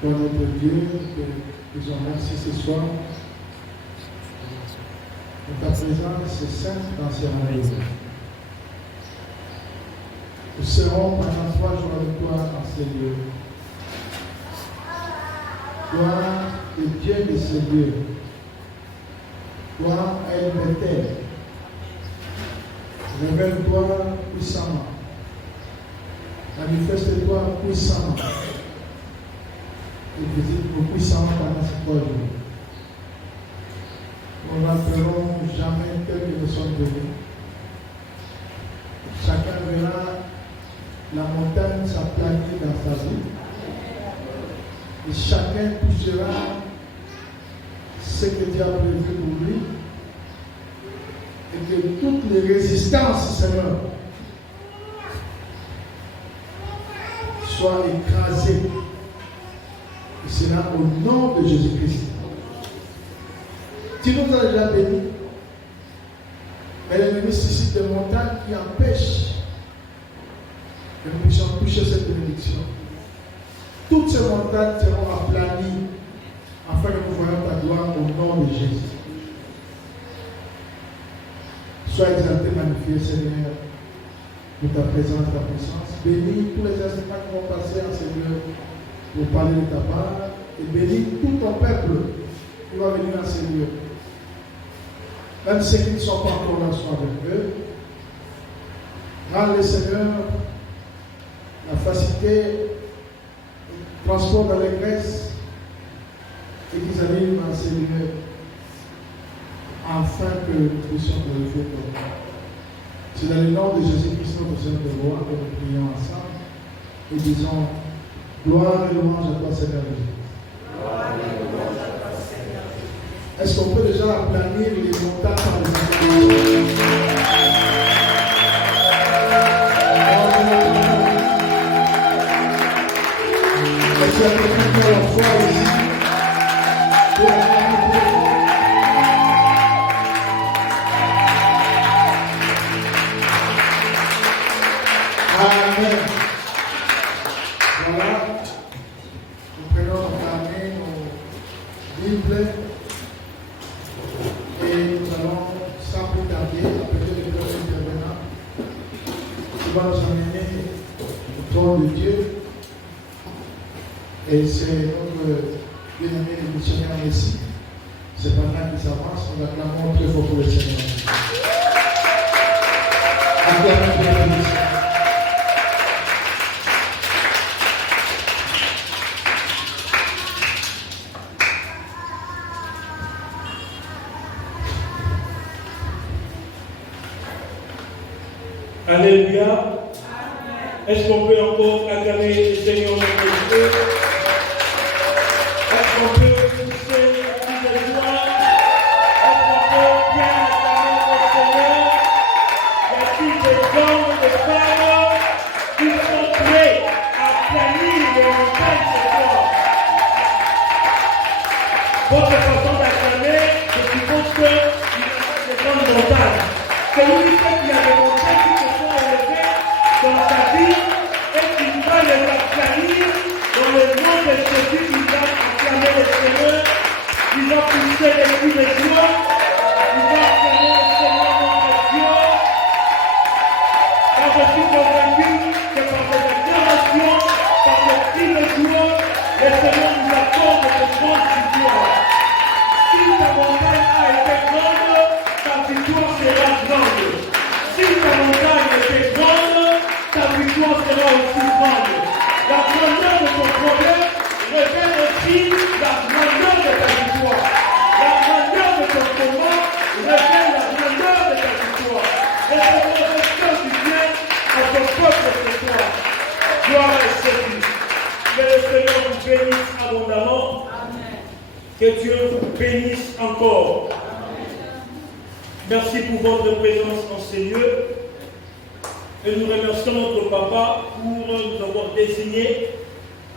Toi, notre Dieu, nous en remercie ce soir pour ta présence sainte dans ces rendez-vous. Nous serons pendant 3 jours avec toi dans ces lieux. Toi, le Dieu de ces lieux. Toi, El Bethel. Révèle-toi puissamment. Manifeste-toi puissamment. Et visite-nous puissamment pendant ces 3 jours. Nous n'entrerons jamais tel que nous sommes venus. Chacun verra la montagne s'aplanir dans sa vie. Et chacun touchera ce que Dieu a prévu pour lui. Et que toutes les résistances, Seigneur, soient écrasées. Et cela au nom de Jésus-Christ. Tu nous as déjà bénis. Mais l'ennemi suscite des montagnes qui empêchent que nous puissions toucher cette bénédiction. Toutes ces montagnes seront aplanies afin que nous voyions ta gloire au nom de Jésus. Sois exalté, magnifié, Seigneur, pour ta présence, ta puissance. Bénis tous les instruments qui vont passer en Seigneur pour parler de ta part. Et bénis tout ton peuple qui va venir dans ces lieux. Même ceux qui ne sont pas encore là, soient avec eux. Rends-les, Seigneur, la facilité, le transport dans les Grèces et qu'ils arrivent dans ces lieux afin que nous puissions glorifier ton nom. C'est dans le nom de Jésus-Christ, notre Seigneur de roi, que nous prions ensemble et disons gloire et louange à toi, Seigneur Jésus. Gloire et louange à toi, Seigneur Jésus. Est-ce qu'on peut déjà aplanir les montagnes par les applaudissements? Est-ce qu'il y a quelqu'un qui a la foi ici? Amen. Voilà. Nous prenons nos carnets, nos Bibles. Et nous allons, sans plus tarder, appeler le premier intervenant qui va nous amener au trône de Dieu. Et c'est notre bien-aimé missionnaire Messie. C'est pendant qu'il s'avance, nous acclamons très fort pour le Seigneur. Acclamons pour la bénédiction. Alléluia. Est-ce qu'on peut encore acclamer le Seigneur notre Dieu? Est-ce qu'on peut pousser à toute la joie? Est-ce qu'on peut bien acclamer le Seigneur? Y a-t-il des hommes, des femmes qui sont prêts à planir les montagnes ce soir? Votre façon d'acclamer, je suppose qu'il y a des grandes montagnes. C'est lui qui a des montagnes qui se sont élevées dans sa vie et qui va les acclamer dans le nom de Jésus, qui va acclamer le Seigneur, qui va pousser les cris de joie, qui va acclamer le Seigneur notre Dieu. Car je suis convaincu que par les acclamations, par les cris de joie, le Seigneur nous accorde de grandes victoires. Si ta montagne a été grande, ta victoire sera grande. Si ta montagne était grande, ta victoire sera aussi grande. La grandeur de ton problème révèle aussi la grandeur de ta victoire. La grandeur de ton combat révèle la grandeur de ta victoire. Et c'est notre Dieu qui vient à ton peuple ce soir. Gloire à Jésus. Que le Seigneur vous bénisse abondamment. Que Dieu vous bénisse encore. Merci pour votre présence en ces lieux. Et nous remercions notre papa pour nous avoir désignés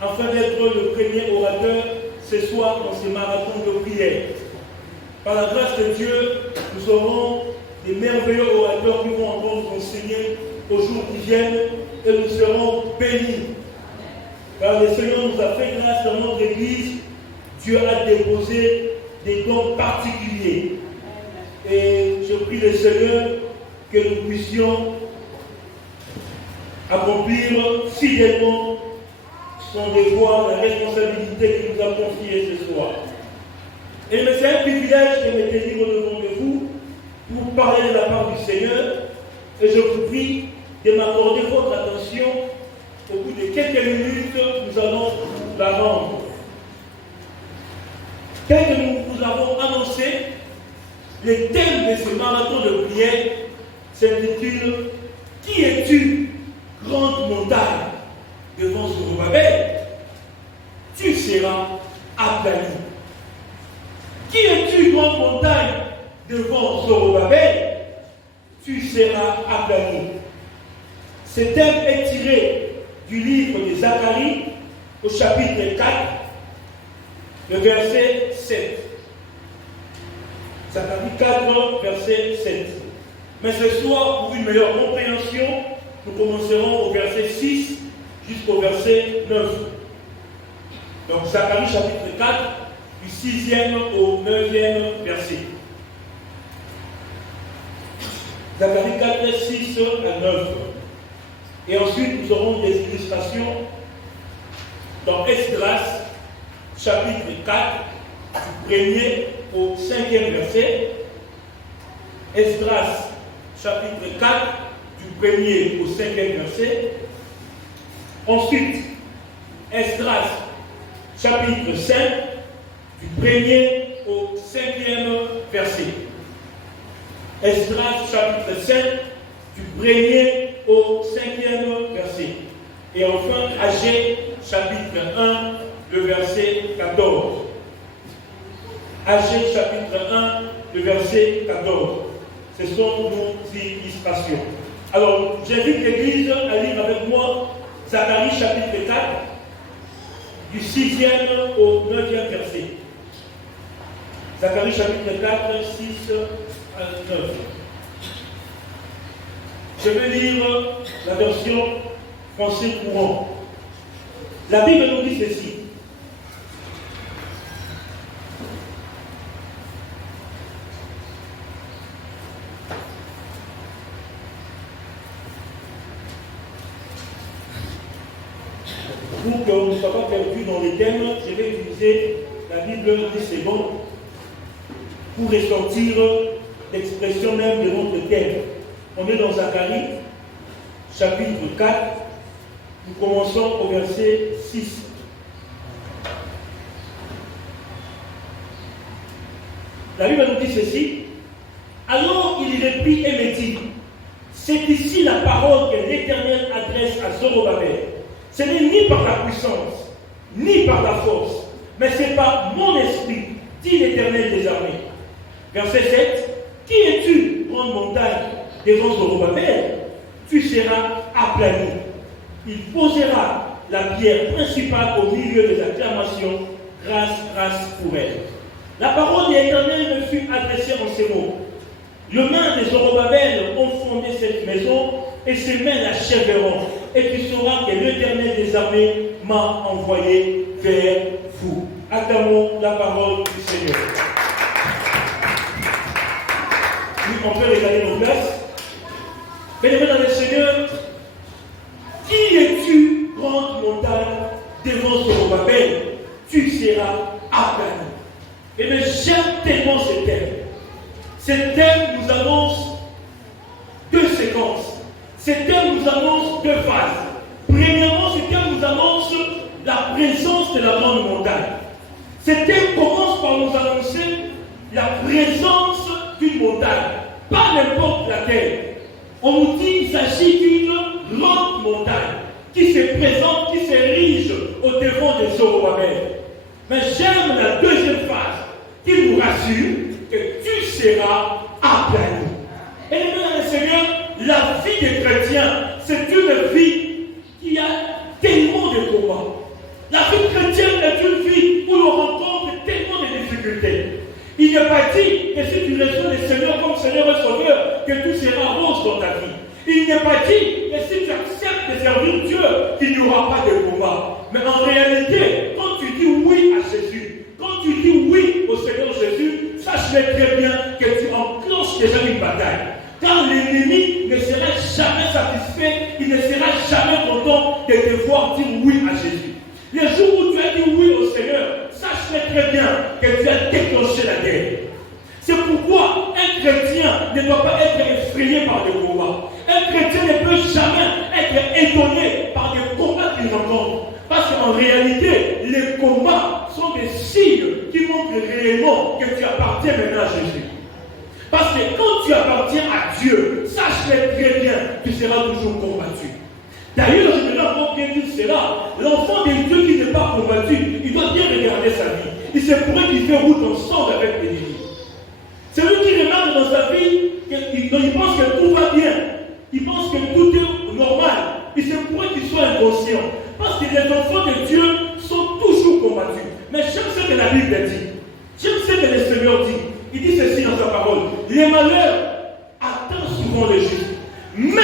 afin d'être le premier orateur ce soir dans ces marathons de prière. Par la grâce de Dieu, nous aurons des merveilleux orateurs qui vont encore nous enseigner aux jours qui viennent et nous serons bénis. Car le Seigneur nous a fait grâce dans notre Église. Dieu a déposé des dons particuliers. Et je prie le Seigneur que nous puissions accomplir fidèlement son devoir, la responsabilité qu'il nous a confiée ce soir. Et c'est un privilège de me tenir au-devant de vous pour parler de la part du Seigneur. Et je vous prie de m'accorder votre attention. Au bout de quelques minutes, nous allons la rendre. Tel que nous vous avons annoncé, le thème de ce marathon de prière s'intitule « Qui es-tu, grande montagne, devant Zorobabel? Tu seras aplani. » Qui es-tu, grande montagne, devant Zorobabel? Tu seras aplani. Ce thème est tiré du livre de Zacharie, au chapitre 4, le verset 7. Zacharie 4, verset 7. Mais ce soir, pour une meilleure compréhension, nous commencerons au verset 6 jusqu'au verset 9. Donc Zacharie chapitre 4, du 6e au 9e verset. Zacharie 4, 6 à 9. Et ensuite, nous aurons des illustrations dans Esdras, chapitre 4, du 1er au 5e verset. Esdras, chapitre 4, du 1er au 5e verset. Ensuite, Esdras, chapitre 5, du 1er au 5e verset. Esdras, chapitre 5, du 1er au 5e verset. Et enfin, Agé, chapitre 1, le verset 14. Agé, chapitre 1, le verset 14. Ce sont nos illustrations. Alors, j'invite l'Église à lire avec moi Zacharie, chapitre 4, du 6e au 9e verset. Zacharie, chapitre 4, 6 à 9. Je vais lire la version français courant. La Bible nous dit ceci. Pour qu'on ne soit pas perdu dans les thèmes, je vais utiliser la Bible 10 secondes pour ressortir l'expression même de notre thème. On est dans Zacharie, chapitre 4. Nous commençons au verset 6. La Bible nous dit ceci. Alors il reprit et me dit, c'est ici la parole que l'Éternel adresse à Zorobabel. Ce n'est ni par la puissance, ni par la force, mais c'est par mon esprit, dit l'Éternel des armées. Verset 7. Qui es-tu, grande montagne, devant Zorobabel? Tu seras aplani. Il posera la pierre principale au milieu des acclamations, grâce, grâce pour elle. La parole de l'Éternel me fut adressée en ces mots. Les mains de Zorobabel ont fondé cette maison, et ses mains l'achèveront. Et tu sauras que l'Éternel des armées m'a envoyé vers vous. Acclamons la parole du Seigneur. Oui, on peut regarder nos places. Bien-aimés dans le Seigneur, qui es-tu, grande montagne, devant Zorobabel? Tu seras aplani. Et bien, j'aime tellement ce thème. Ce thème nous annonce deux séquences. Ce thème nous annonce deux phases. Premièrement, ce thème nous annonce la présence de la grande montagne. Ce thème commence par nous annoncer la présence d'une montagne, pas n'importe laquelle. On nous dit qu'il s'agit d'une grande montagne qui se présente, qui s'érige au devant de Zorobabel. Mais j'aime la deuxième phase qui nous rassure que tu seras aplani. Et bien, le Seigneur, la vie des chrétiens, c'est une vie qui a tellement de combats. La vie chrétienne est une vie où l'on rencontre tellement de difficultés. Il n'est pas dit que si tu reçois le Seigneur comme Seigneur et Sauveur, que tout sera rose dans ta vie. Il n'est pas dit que si tu acceptes de servir Dieu, qu'il n'y aura pas de combat. Mais en bataille. Car l'ennemi ne sera jamais satisfait, il ne sera jamais content de te voir dire oui à Jésus. Le jour où tu as dit oui au Seigneur, sache très bien que tu as déclenché la guerre. C'est pourquoi un chrétien ne doit pas être effrayé par des combats. Un chrétien ne peut jamais être étonné par des combats qu'il rencontre. Parce qu'en réalité, les combats sont des signes qui montrent réellement que tu appartiens maintenant à Jésus. Parce que quand tu appartiens à Dieu, sache-le très bien, tu seras toujours combattu. D'ailleurs, je vais encore bien dire cela. L'enfant de Dieu qui n'est pas combattu, il doit bien regarder sa vie. Il se pourrait qu'il fait route ensemble avec l'ennemi. Celui qui regarde dans sa vie, il pense que tout va bien. Il pense que tout est normal. Il se pourrait qu'il soit inconscient. Parce que les enfants de Dieu sont toujours combattus. Mais j'aime ce que la Bible dit. J'aime ce que le Seigneur dit. Il dit ceci dans sa parole. Les malheurs attendent souvent le juste. Mais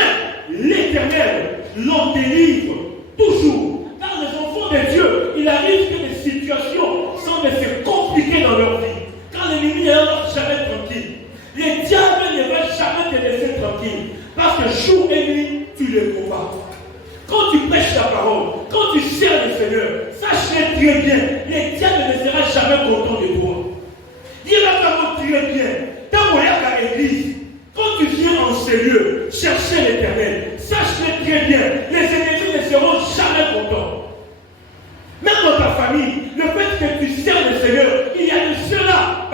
l'Éternel l'en délivre toujours. Car les enfants de Dieu, il arrive que des situations semblent se compliquer dans leur vie. Car l'ennemi ne laisse jamais tranquille. Les diables ne vont jamais te laisser tranquille. Parce que jour et nuit, tu les combats. Quand tu prêches la parole, quand tu sers le Seigneur, sache-le très bien, les diables ne seront jamais contents de toi. Dis-le très bien. Dans mon à l'église, quand tu viens en ce lieu, chercher l'Éternel, sache-le très bien, les ennemis ne seront jamais contents. Même dans ta famille, le fait que tu sers le Seigneur, il y a de cela,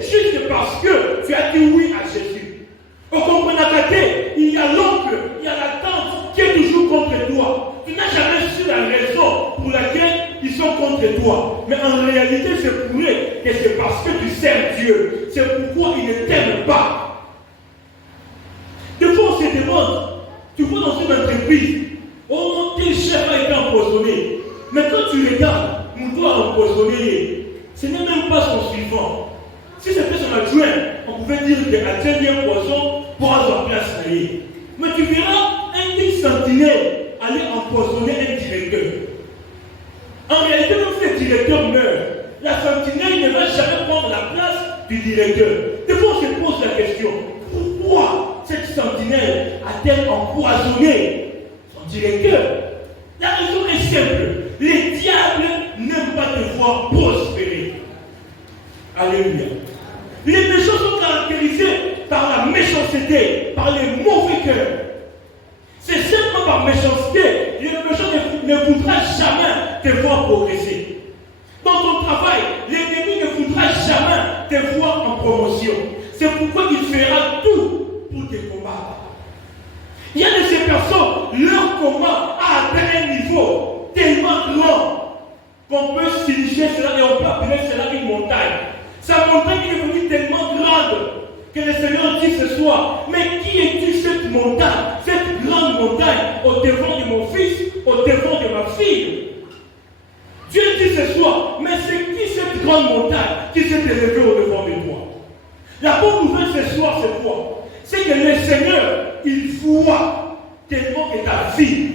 juste parce que tu as dit oui à Jésus. Au Comprenacate, il y a l'oncle, il y a la tante qui est toujours contre toi. Tu n'as jamais su la raison pour laquelle ils sont contre toi. Mais en réalité, c'est pour eux que c'est parce que tu sers Dieu. C'est pourquoi ils ne t'aiment pas. Des fois, on se demande, tu vois dans une entreprise, oh, tel chef a été empoisonné. Mais quand tu regardes, mon doigt empoisonné, ce n'est même pas son suivant. Si c'était son adjoint, on pouvait dire que a un poison pour avoir place à lui. Mais tu verras un sentinelle aller empoisonner un directeur. En réalité, même si le directeur meurt, la sentinelle ne va jamais prendre la place du directeur. Des fois, on se pose la question, pourquoi cette sentinelle a-t-elle empoisonné son directeur? La raison est simple. Les diables n'aiment pas te voir prospérer. Alléluia. Les méchants sont caractérisés par la méchanceté, par les mauvais cœurs. C'est seulement par méchanceté. Le méchant ne voudra jamais te voir progresser. Dans ton travail, l'ennemi ne voudra jamais te voir en promotion. C'est pourquoi il fera tout pour te combattre. Il y a de ces personnes, leur combat a atteint un niveau tellement grand qu'on peut signifier cela et on peut appeler cela une montagne. Sa montagne est devenue tellement grande que le Seigneur dit ce soir, mais qui es-tu cette montagne, cette grande montagne, au devant de mon fils, au devant de ma fille? Dieu dit ce soir, mais c'est qui cette grande montagne qui s'est élevée au devant de toi? La bonne nouvelle ce soir, c'est quoi? C'est que le Seigneur, il voit tellement que ta vie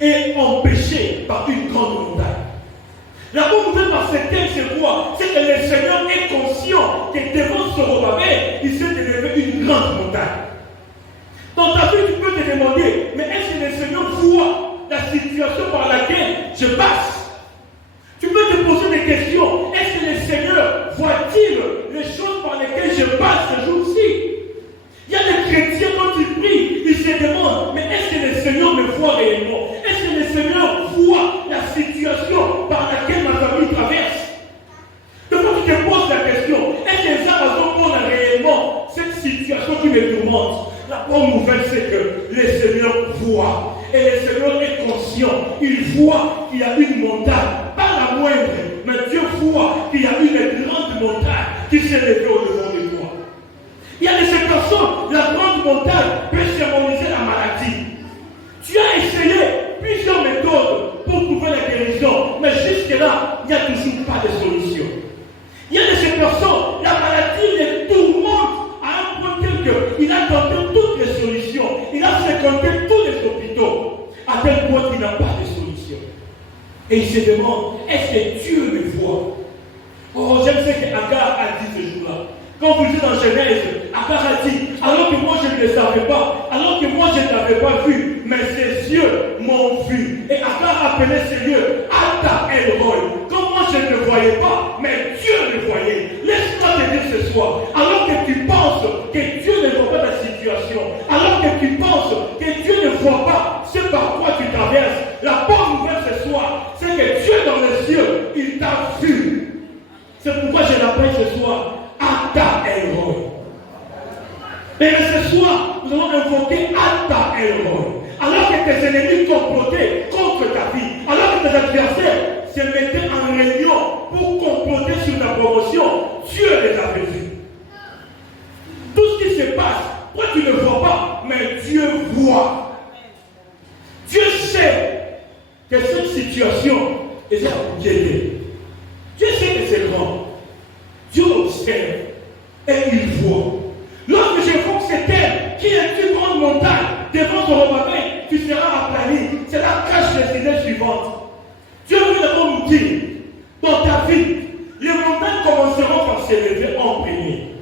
est empêchée par une grande montagne. La bonne nouvelle par ce thème, c'est quoi? C'est que le Seigneur est conscient que devant Zorobabel, il s'est élevé une grande montagne. Dans ta vie, tu peux te demander, mais est-ce que le Seigneur voit la situation par laquelle je passe? Tu peux te poser des questions. Est-ce que le Seigneur voit-il les choses par lesquelles je passe ce jour-ci? Il y a des chrétiens, quand ils prient, ils se demandent, mais est-ce que le Seigneur me voit réellement? Est-ce que le Seigneur voit la situation par laquelle ma famille traverse? Donc tu te poses la question, est-ce que les Amazons voient réellement cette situation qui me tourmente? La bonne nouvelle, c'est que le Seigneur voit. Et le Seigneur est conscient. Il voit qu'il y a une montagne, pas la moindre, mais Dieu voit qu'il y a une grande montagne qui s'est levée au devant de toi. Il y a de ces personnes, la grande montagne peut symboliser la maladie. Tu as essayé plusieurs méthodes pour trouver la guérison, mais jusque-là, il n'y a toujours pas de solution. Il y a de ces personnes, la maladie les tourmente à un point tel qu'il a tenté toutes les solutions. Il a fréquenté tous les hôpitaux, à tel point qu'il n'a pas de solution. Et il se demande, est-ce que Dieu me voit? Oh, j'aime ce qu'Agar a dit ce jour-là. Quand vous êtes dans Genèse, Agar a dit, alors que moi je ne le savais pas, alors que moi je ne l'avais pas vu, mais ses yeux m'ont vu. Et Agar appelait ses yeux Ada El Roy. Comme moi je ne le voyais pas, mais Dieu le voyait. Laisse-moi te dire ce soir, alors que tu penses que Dieu ne voit pas ta situation, alors que tu penses que Dieu ne voit pas ce par quoi tu traverses, la bonne nouvelle ce soir, c'est que Dieu dans les cieux, il t'a vu. C'est pourquoi je l'appelle ce soir Ada El Roy. Et ce soir, nous allons invoquer Ada El Roy. Alors que tes ennemis complotaient contre ta vie, alors que tes adversaires se mettaient en réunion pour comploter sur ta promotion, Dieu les avait vus. Tout ce qui se passe, toi tu ne vois pas, mais Dieu voit. Dieu sait que cette situation est là pour t'aider. Dieu sait que c'est grand. Dieu observe et il voit. Lorsque j'évoque cet terre qui est une grande montagne devant ton Robabel, tu seras aplani. Cela cache les idées suivantes. Dieu veut d'abord nous dire, dans ta vie, les montagnes commenceront par s'élever en premier.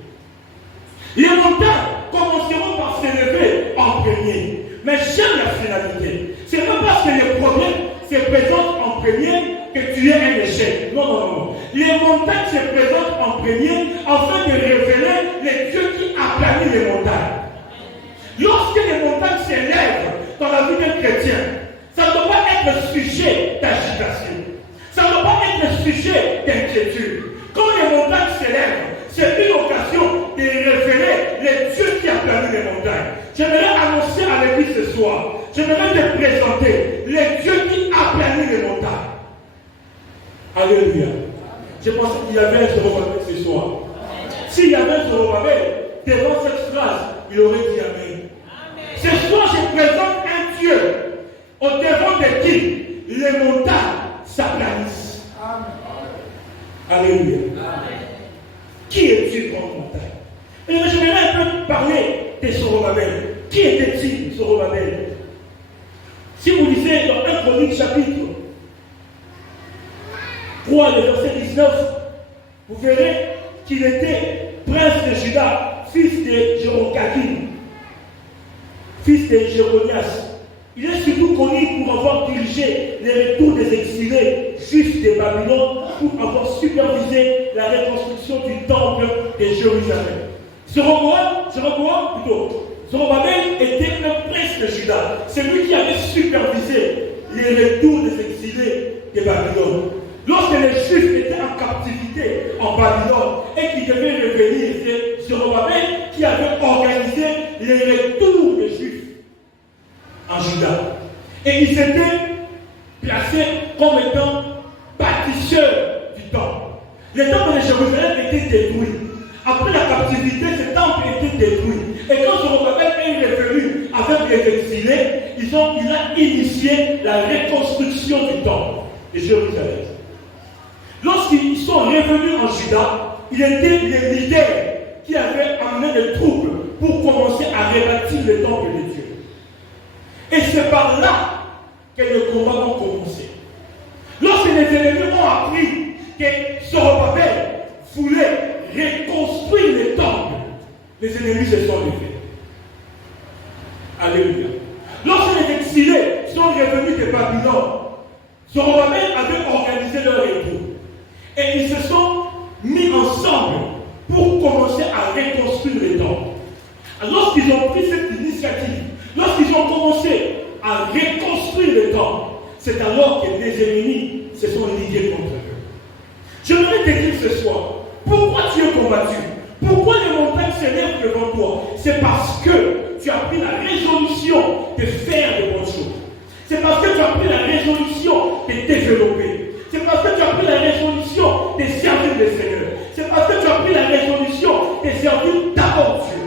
Les montagnes commenceront par s'élever en premier. Mais j'aime la finalité. Ce n'est pas parce que les problèmes se présentent en premier que tu es un échec. Non, non, non. Les montagnes se présentent en premier afin de révéler les dieux qui aplanissent les montagnes. Lorsque les montagnes s'élèvent dans la vie d'un chrétien, ça ne doit pas être sujet d'agitation. Ça ne doit pas être sujet d'inquiétude. Quand les montagnes s'élèvent, c'est une occasion de révéler les dieux qui aplanissent les montagnes. J'aimerais annoncer à l'église ce soir, j'aimerais te présenter les dieux qui aplanissent les montagnes. Alléluia. Je pensais qu'il y avait un Zorobabel ce soir. S'il y avait un Zorobabel, devant cette phrase, il aurait dit Amen. Ce soir, je présente un Dieu au devant de qui les montagnes s'aplanissent. Alléluia. Qui est-il grande montagne? Et j'aimerais un peu parler de Zorobabel. Qui était-il, Zorobabel? Si vous lisez dans 1 Chronique chapitre 3, le verset 19, vous verrez qu'il était prince de Juda, fils de Jérocadim, fils de Jéronias. Il est surtout connu pour avoir dirigé les retours des exilés juifs de Babylone, pour avoir supervisé la reconstruction du temple de Jérusalem. Zorobabel était un prince de Juda. C'est lui qui avait supervisé les retours des exilés de Babylone. Lorsque les Juifs étaient en captivité en Babylone et qu'ils devaient revenir, c'est Zorobabel qui avait organisé les retours des Juifs en Juda. Et il s'était placé comme étant bâtisseur du temple. Le temple de Jérusalem était détruit. Après la captivité, ce temple était détruit. Et quand Zorobabel est revenu avec les exilés, il a initié la reconstruction du temple de Jérusalem. Lorsqu'ils sont revenus en Juda, il était les leaders qui avaient amené des troubles pour commencer à rebâtir le temple de Dieu. Et c'est par là que les combats ont commencé. Lorsque les ennemis ont appris que Zorobabel voulait reconstruire le temple, les ennemis se sont levés. Alléluia. Lorsque les exilés sont revenus de Babylone, Zorobabel avait organisé leur retour. Et ils se sont mis ensemble pour commencer à reconstruire le temple. Lorsqu'ils ont pris cette initiative, lorsqu'ils ont commencé à reconstruire le temple, c'est alors que les ennemis se sont ligués contre eux. Je voudrais te dire ce soir, pourquoi tu es combattu? Pourquoi les montagnes s'élèvent devant toi? C'est parce que tu as pris la résolution de faire de bonnes choses. C'est parce que tu as pris la résolution de développer. C'est parce que tu as pris la résolution de servir le Seigneur. C'est parce que tu as pris la résolution de servir d'abord Dieu.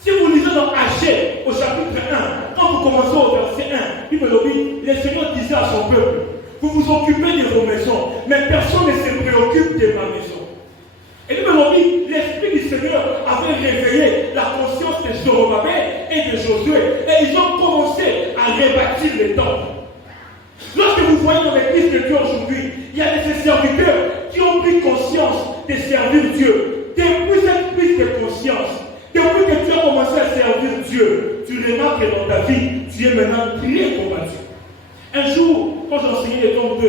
Si vous lisez dans Agé, au chapitre 1, quand vous commencez au verset 1, il me dit, le Seigneur disait à son peuple, vous vous occupez de vos maisons, mais personne ne se préoccupe de ma maison. Et il me dit, l'Esprit du Seigneur avait réveillé la conscience de Zorobabel et de Josué, et ils ont commencé à rebâtir le temple. Lorsque vous voyez dans l'église de Dieu aujourd'hui, il y a des serviteurs qui ont pris conscience de servir Dieu. Depuis cette prise de conscience, depuis que tu as commencé Dieu, tu remarques que dans ta vie, tu es maintenant très combattu. Un jour, quand j'enseignais les tombes 2,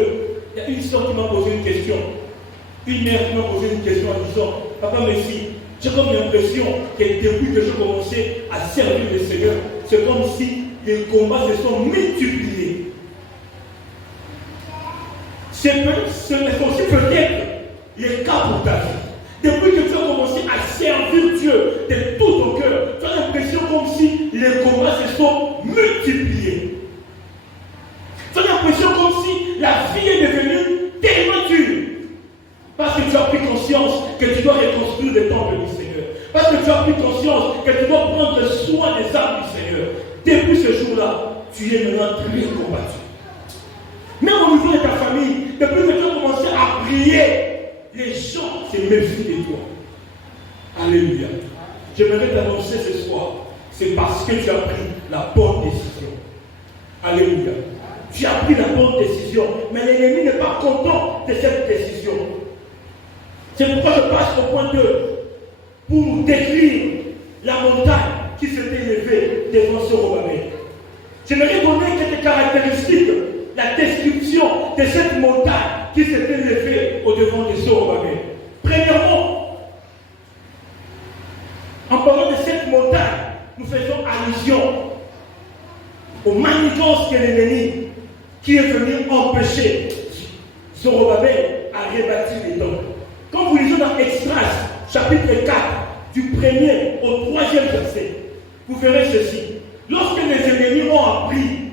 il y a une soeur qui m'a posé une question. Une mère qui m'a posé une question en disant, Papa Messi, j'ai comme l'impression que depuis que je commençais à servir le Seigneur, c'est comme si les combats se sont multipliés. Ce aussi peut-être le cas pour ta vie. Depuis que tu as commencé à servir Dieu de tout ton cœur, tu as l'impression comme si les combats se sont multipliés. Tu as l'impression comme si la vie est devenue tellement dure. Parce que tu as pris conscience que tu dois reconstruire le temple du Seigneur. Parce que tu as pris conscience que tu dois prendre soin des âmes du Seigneur. Depuis ce jour-là, tu es maintenant très combattu. Même au niveau de ta famille, depuis que tu as commencé à prier, les gens se méfient de toi. Alléluia. J'aimerais t'annoncer ce soir, c'est parce que tu as pris la bonne décision. Alléluia. Tu as pris la bonne décision, mais l'ennemi n'est pas content de cette décision. C'est pourquoi je passe au point 2 pour décrire la montagne qui s'était élevée devant Zorobabel. J'aimerais donner quelques caractéristiques, la description de cette montagne qui s'était élevée au-devant de Zorobabel. Premièrement, en parlant de cette montagne, nous faisons allusion aux manigances de l'ennemi qui est venu empêcher Zorobabel à rebâtir les temples. Quand vous lisez dans Extras, chapitre 4, du 1er au 3e verset, vous verrez ceci. Lorsque les ennemis ont appris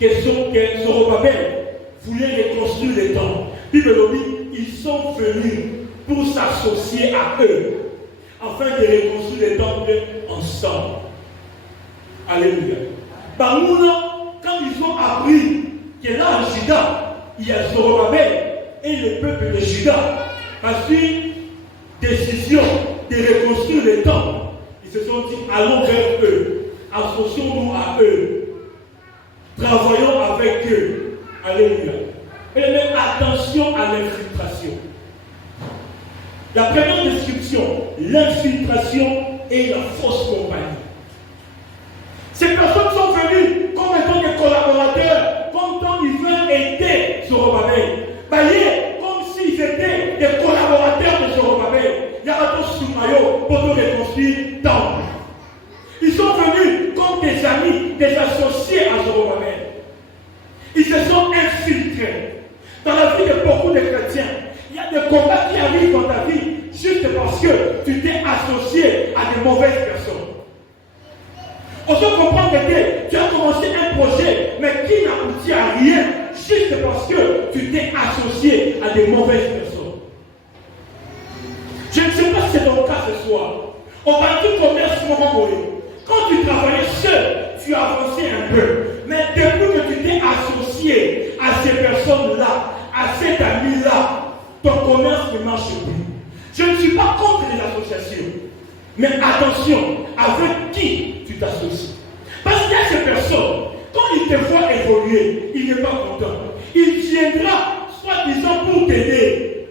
que Zorobabel voulait reconstruire les temples, ils sont venus pour s'associer à eux, afin de reconstruire les temples ensemble. Alléluia. Par nous, quand ils ont appris que là en Juda, il y a Zorobabel et le peuple de Juda, a pris décision de reconstruire les temples. Ils se sont dit, allons vers eux, associons-nous à eux, travaillons avec eux. Alléluia. Et même attention à l'infiltration. La première description, l'infiltration et la fausse compagnie. Ces personnes sont venues comme étant des collaborateurs, comme quand ils veulent aider Zorobabel. Comme s'ils étaient des collaborateurs de Zorobabel. Il y a un Soumayo pour nous reconstruire le temple. Ils sont venus comme des amis, des associés à Zorobabel. Ils se sont infiltrés. Dans la vie de beaucoup de chrétiens, il y a des combats qui arrivent dans ta vie juste parce que tu t'es associé à de mauvaises personnes. On se comprend que tu as commencé un projet, mais qui n'aboutit à rien, juste parce que tu t'es associé à de mauvaises personnes. Je ne sais pas si c'est ton cas ce soir. On va tout commerce quand tu travaillais seul, tu avançais un peu. Mais depuis que tu t'es associé à ces personnes-là, à cet ami-là, ton commerce ne marche plus. Je ne suis pas contre les associations. Mais attention, avec qui tu t'associes. Parce qu'il y a ces personnes, quand ils te voient évoluer, il n'est pas content. Il viendra, soi-disant, pour t'aider.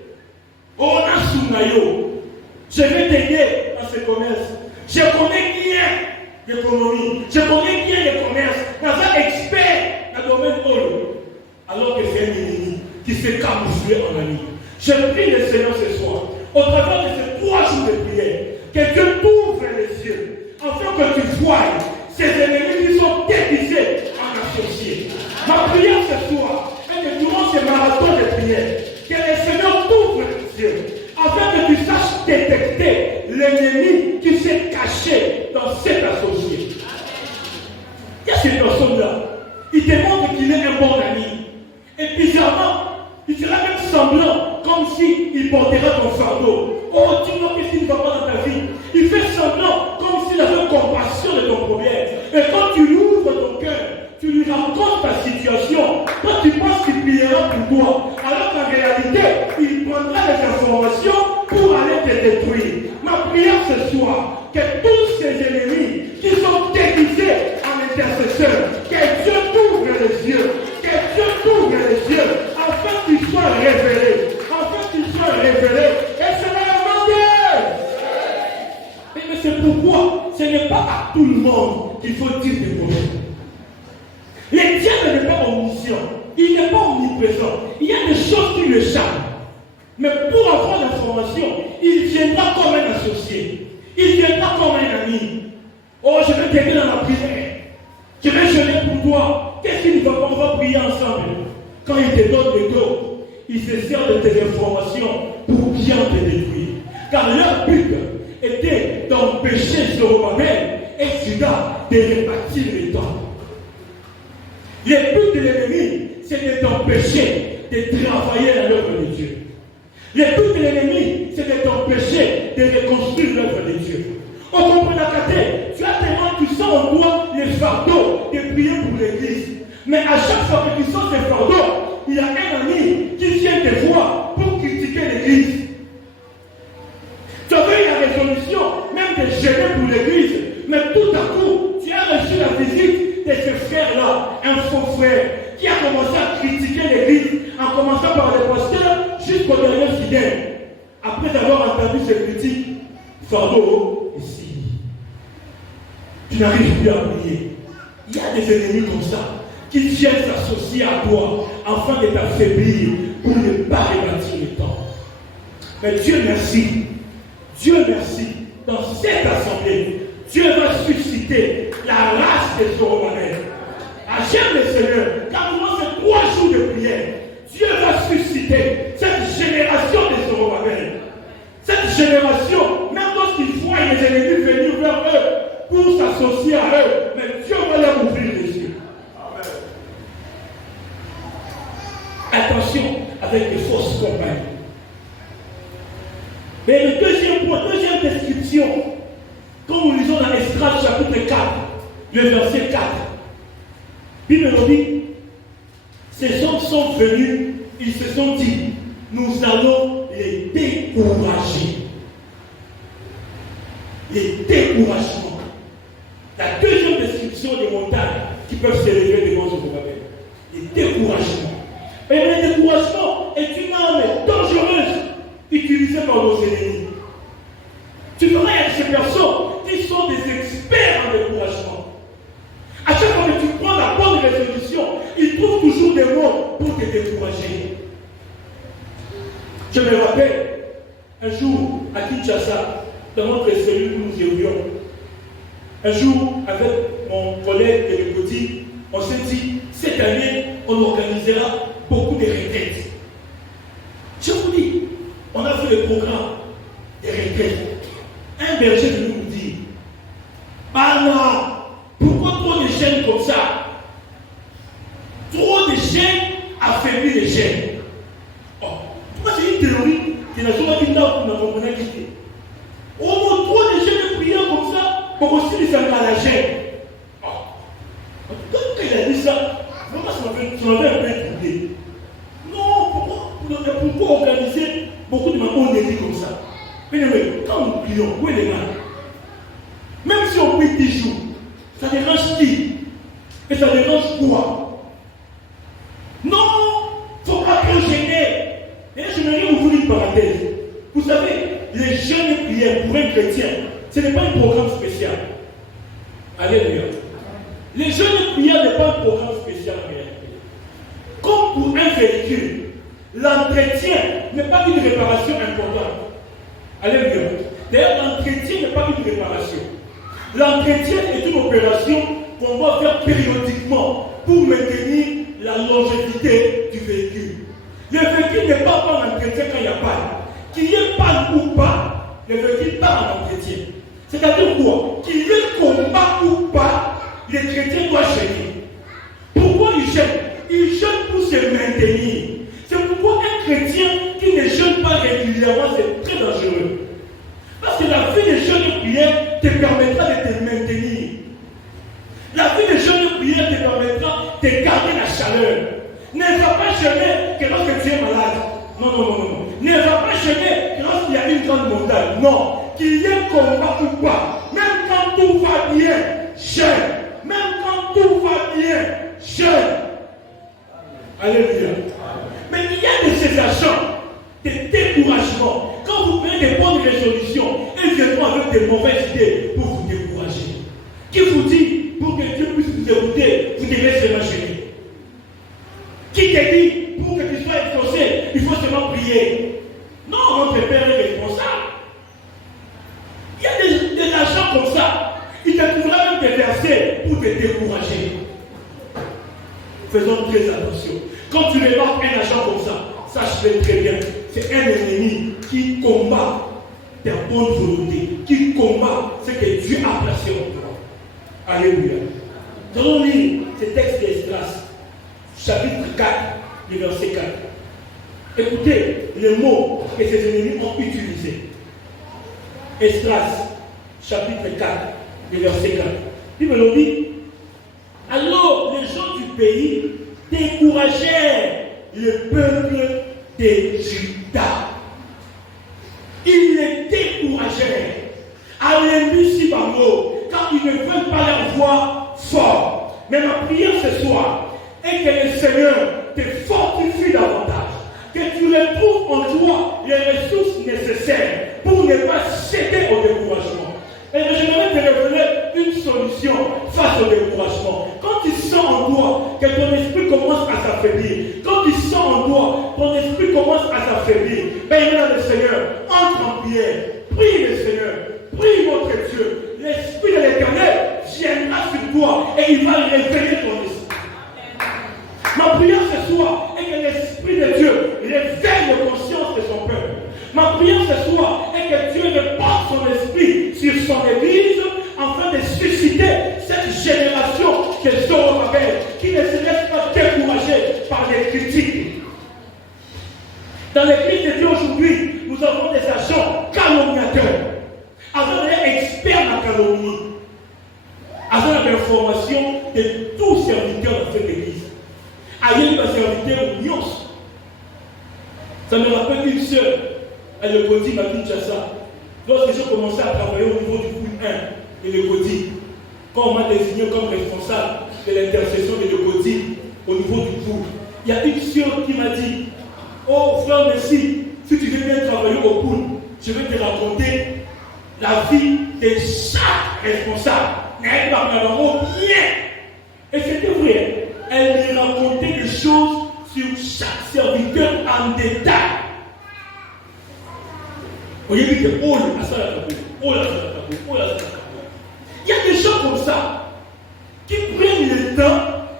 On a Sounayo. Je vais t'aider dans ce commerce. Je connais bien l'économie. Je connais bien le commerce. Je suis un expert dans le domaine oil. Alors que c'est un ennemi qui s'est camouflé en ami. Je prie le Seigneur ce soir, au travers de ces 3 jours de prière, que Dieu t'ouvre les yeux, afin que tu voies ces ennemis qui sont déguisés en associés. Ma prière ce soir est que durant ce marathon de prière, que le Seigneur t'ouvre les yeux, afin que tu saches détecter l'ennemi qui s'est caché dans cet associé. Il y a ces personnes-là, ils te montrent qu'il est un bon ami. Et bizarrement, il sera même semblant comme s'il portera ton fardeau. Oh, tu vois qu'est-ce qu'il ne va pas dans ta vie. Il fait semblant comme s'il avait compassion de ton problème. Et quand tu lui ouvres ton cœur, tu lui racontes ta situation. Toi, tu penses qu'il priera pour toi. Alors qu'en réalité, il prendra des informations pour aller te détruire. Ma prière ce soir, que tous ces ennemis qui sont déguisés en intercesseurs, que Dieu t'ouvre les yeux. Que Dieu t'ouvre les yeux. Afin qu'il soit révélé. Afin qu'il soit révélé. Et c'est la demande. Mais c'est pourquoi ce n'est pas pas à tout le monde qu'il faut dire des projets. Le diable n'est pas omniscient, il n'est pas omniprésent. Il y a des choses qui lui échappent. Mais pour avoir l'information, il viendra comme un associé. Il viendra comme un ami. Oh, je vais t'aider dans la prière. Je vais jeûner pour toi. Qu'est-ce qu'il va pas? On va prier ensemble. Quand il te donne le dos, il se sert de tes informations pour bien te détruire. Car leur but était d'empêcher Zorobabel et Judas de rebâtir le temple. Le but de l'ennemi, c'est de t'empêcher de travailler dans l'œuvre de Dieu. Le but de l'ennemi, c'est de t'empêcher de reconstruire l'œuvre de Dieu. On comprend la caté. Tu as tellement, tu sens en toi les fardeaux de prier pour l'église. Mais à chaque fois que tu sens ces fardeaux, il y a un ami qui vient te voir pour critiquer l'église. Tu avais la résolution, même de jeûner pour l'église, mais tout à coup, tu as reçu la visite de ce frère-là, un faux frère, qui a commencé à critiquer l'église, en commençant par les pasteurs jusqu'au dernier fidèle. Après avoir entendu ces critiques, fardeau, ici, tu n'arrives plus à prier. Il y a des ennemis comme ça, qui viennent s'associer à toi, afin de t'affaiblir, pour ne pas rebâtir le temps. Mais Dieu merci, dans cette assemblée, Dieu va susciter la race des Zorobabel. J'aime le Seigneur, car durant ces 3 jours de prière, Dieu va susciter cette génération des Zorobabel. Cette génération, même lorsqu'ils voient les ennemis venir vers eux pour s'associer à eux, mais Dieu va leur ouvrir les yeux. Amen. Attention avec les fausses compagnies. Mais le deuxième point, deuxième description, quand nous lisons dans Esdras chapitre 4, le verset 4, Bible nous dit, ces hommes sont venus, ils se sont dit, nous allons les décourager. Les découragements. La deuxième description des montagnes qui peuvent s'élever devant Zorobabel. Les découragements. Et le découragement est une arme dangereuse utilisée par nos ennemis. Tu verras, il y a ces personnes qui sont des experts en découragement. À chaque fois que tu prends la bonne résolution, ils trouvent toujours des mots pour te décourager. Je me rappelle, un jour, à Kinshasa, dans notre cellule où nous évoluons, un jour, avec mon collègue de l'Écotie, on s'est dit, cette année, on organisera beaucoup de retraites. Je vous dis, on a fait le programme des retraites. Un berger de nous dit, ah non, pourquoi trop de jeunes comme ça? Trop de jeunes affaiblit les jeunes. Oh, moi c'est une théorie qui n'a jamais dit là pour nous avoir quitté. Oh, trop de jeunes priant comme ça, pour aussi les amener à la gêne. Oh, quand il a dit ça, vraiment ça m'avait un peu troublé. Non, pourquoi organiser beaucoup de mamans dédiées comme ça? Mais quand nous prions, où est les mains? Même si on prie 10 jours, ça dérange qui? Et ça dérange quoi? Non, il ne faut pas trop gêner. Et je vais vous ouvrir une parenthèse. Vous savez, les jeunes prières pour un chrétien, ce n'est pas un programme spécial. Alléluia. Les jeunes prières n'est pas un programme spécial en réalité. Comme pour un véhicule, l'entretien n'est pas une réparation importante. Alléluia. D'ailleurs, l'entretien n'est pas une réparation. L'entretien est une opération qu'on va faire périodiquement pour maintenir la longévité du véhicule. Le véhicule n'est pas en entretien quand il y a panne. Qu'il y ait panne ou pas, le véhicule part en entretien. C'est-à-dire quoi? Qu'il y ait combat ou pas, les chrétiens doivent gêner. Pourquoi ils gênent? Ils gênent pour se maintenir. C'est pourquoi un chrétien qui ne jeûne pas régulièrement, c'est très dangereux. Parce que la vie de jeûne et prière te permettra de te maintenir. La vie de jeûne et prière te permettra de garder la chaleur. Ne va pas jeûner que lorsque tu es malade. Non. Ne va pas jeûner que lorsqu'il y a une grande montagne. Non. Qu'il y ait combat ou pas. Même quand tout va bien, jeûne. Même quand tout va bien, jeûne. Alléluia. Mais il y a de ces agents de découragement. Quand vous prenez des bonnes résolutions, ils viendront avec des mauvaises idées pour vous décourager. Qui te dit, pour que tu sois exaucé, il faut seulement prier? Non, notre Père est responsable. Il y a des agents comme ça. Il te trouvera même des versets pour te décourager. Faisons très attention. Quand tu remarques un agent comme ça, sache-le très bien. C'est un ennemi qui combat ta bonne volonté, qui combat ce que Dieu a placé en toi. Alléluia. Nous allons lire ce texte d'Esdras, chapitre 4, du verset 4. Écoutez les mots que ces ennemis ont utilisés. Esdras, chapitre 4, du verset 4. Il me l'a dit. Alors les gens du pays découragèrent le peuple de Juda. Ils les découragèrent. Alléluia, car ils ne veulent pas leur voix fort. Mais ma prière ce soir est que le Seigneur te fortifie davantage. Que tu retrouves en toi les ressources nécessaires pour ne pas céder au découragement. Et j'aimerais te révéler une solution face au découragement. Quand tu sens en toi que ton esprit commence à s'affaiblir, quand tu sens en toi ton esprit commence à s'affaiblir, ben le Seigneur, entre en prière, prie le Seigneur, prie notre Dieu. L'Esprit de l'Éternel viendra sur toi et il va réveiller ton esprit. Ma prière ce soir est que l'Esprit de Dieu réveille la conscience de son peuple. Ma prière ce soir est que Dieu repose son esprit sur son Église afin de susciter cette génération de Zorobabel qui ne se laisse pas décourager par les critiques. Dans l'Église de Dieu aujourd'hui, nous avons des agents calomniateurs, agents experts en calomnie, agents d'information de tous serviteurs de cette Église. Aïe, ma serviteur Nios. Ça me rappelle une sœur, elle le Godi, ma Kinshasa. Lorsque j'ai commencé à travailler au niveau du groupe 1 et le Godi, quand on m'a désigné comme responsable de l'intercession de le Godi au niveau du groupe, il y a une sœur qui m'a dit: oh frère, merci, si tu veux bien travailler au pool, je vais te raconter la vie de chaque responsable. N'est pas bien. Et c'était vrai. Elle lui racontait des choses sur chaque serviteur en détail. Vous voyez que il y a des gens comme ça qui prennent le temps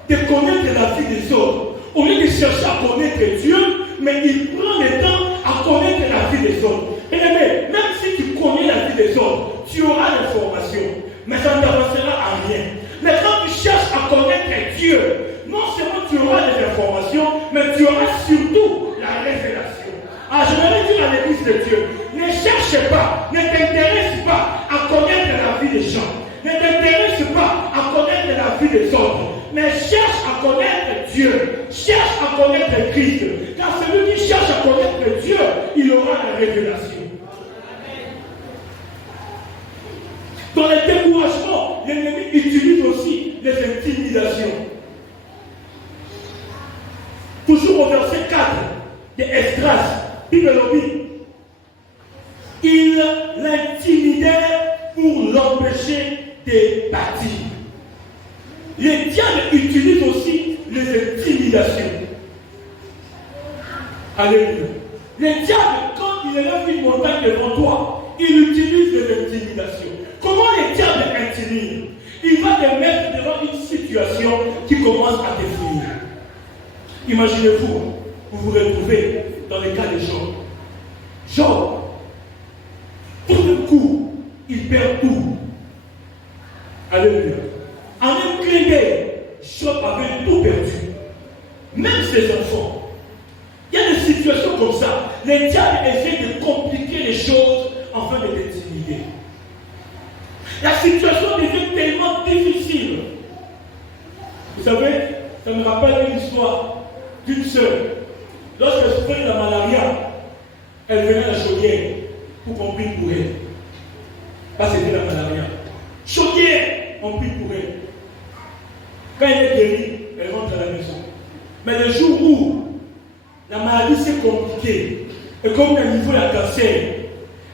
de connaître la vie des autres. Au lieu de chercher à connaître Dieu, mais ils prennent le temps à connaître la vie des autres. Et même si tu connais la vie des autres, tu auras l'information, mais ça ne t'avancera à rien. Mais quand tu cherches à connaître Dieu, non seulement tu auras des informations, mais tu auras surtout la révélation. Alors je vais dire à l'Église de Dieu, ne cherche pas, ne t'intéresse pas à connaître la vie des gens. Ne t'intéresse pas à connaître la vie des autres. Mais cherche à connaître Dieu. Cherche à connaître Christ. Car celui qui cherche à connaître Dieu, il aura la révélation. Dans les découragements, l'ennemi utilise aussi les intimidations. Toujours au verset 4 de Esdras, Bible dit, il l'intimidait pour l'empêcher de bâtir. Les diables utilisent aussi les intimidations. Alléluia. Les diables, quand il élève une montagne devant toi, il utilise les intimidations. Comment les diables intimident? Il va te mettre devant une situation qui commence à te finir. Imaginez-vous, vous vous retrouvez dans le cas de Job. Job, tout d'un coup, il perd tout. Alléluia. En un clin d'œil, Job avait tout perdu. Même ses enfants. Il y a des situations comme ça. Les diables essaient de compliquer les choses afin de t'intimider. La situation devient tellement difficile. Vous savez, ça me rappelle une histoire d'une sœur. Lorsqu'elle souffrait de la malaria, elle venait à la chaudière pour qu'on prie pour elle. Parce que c'était la malaria. Chaudière, on prie pour elle. Quand elle est guérie, elle rentre à la maison. Mais le jour où la maladie s'est compliquée, et comme le niveau de cancer,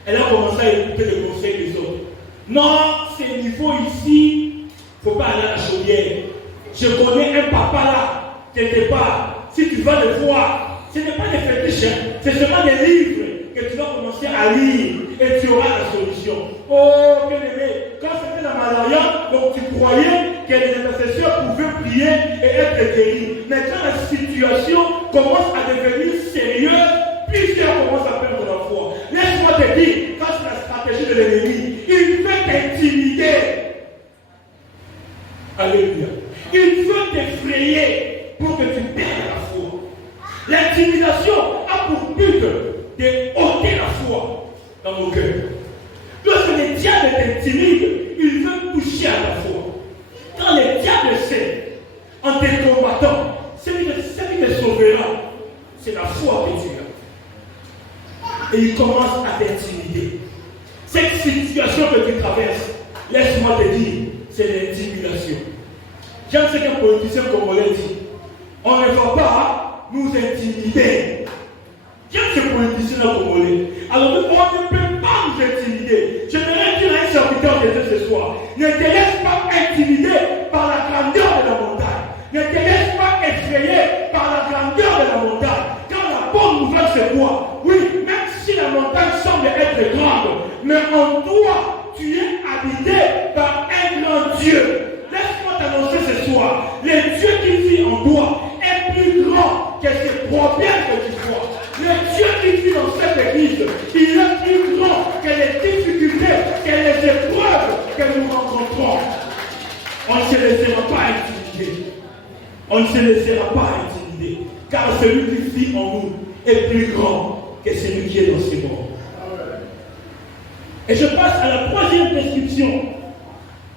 elle a commencé à écouter les conseils des autres. Non, c'est niveau ici, il ne faut pas aller à la chaudière. Je connais un papa là, quelque part, si tu vas le voir, ce n'est pas des fétiches, c'est seulement des livres que tu vas commencer à lire et tu auras la solution. Oh, bien aimé, quand c'était la malaria, donc tu croyais que les intercesseurs pouvaient prier et être guéris. Mais quand la situation commence à devenir sérieuse, plusieurs commencent à perdre la foi. Laisse-moi te dire, quand c'est la stratégie de l'ennemi, il veut t'intimider. Alléluia. Il veut t'effrayer pour que tu perdes la foi. L'intimidation a pour but de ôter la foi dans nos cœurs. Lorsque le diable t'intimide, il veut toucher à la foi. Quand le diable sait, en te combattant, celui qui te sauvera, c'est la foi que tu as. Et il commence à t'intimider. Cette situation que tu traverses, laisse-moi te dire, c'est l'intimidation. J'aime ce qu'un politicien congolais dit. On ne va pas nous intimider. J'aime ce politicien congolais. Alors, on ne peut pas nous intimider. J'aimerais dire à un serviteur de Dieu ce soir, ne te laisse pas intimider par la grandeur de la montagne. Ne te laisse pas effrayer par la grandeur de la montagne. Car la bonne nouvelle, c'est quoi? Oui, même si la montagne semble être grande, mais en toi, tu es habité par un grand Dieu. Laisse-moi t'annoncer ce soir, le Dieu qui vit en toi est plus grand que ces problèmes que tu vois. Le Dieu qui vit dans cette église, il est plus grand que les difficultés, que les épreuves que nous rencontrons. On ne se laissera pas intimider. On ne se laissera pas intimider. Car celui qui vit en nous est plus grand que celui qui est dans ces mondes. Et je passe à la troisième description.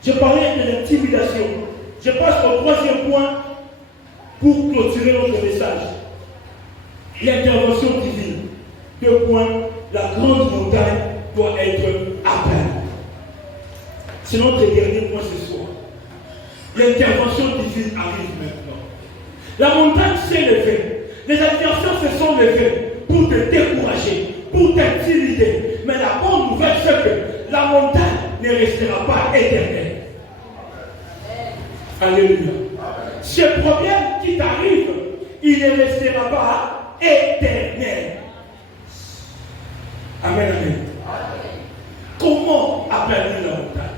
Je parlais de l'intimidation. Je passe au troisième point pour clôturer notre message. L'intervention divine. 2 points. La grande montagne doit être aplatie. C'est notre dernier point ce soir. L'intervention divine arrive maintenant. La montagne s'est levée. Les adversaires se sont levés pour te décourager, pour t'intimider. Mais la bonne nouvelle, c'est que la montagne ne restera pas éternelle. Alléluia. Ce problème qui t'arrive, il ne restera pas éternel. Amen, amen. Comment aplanir la montagne?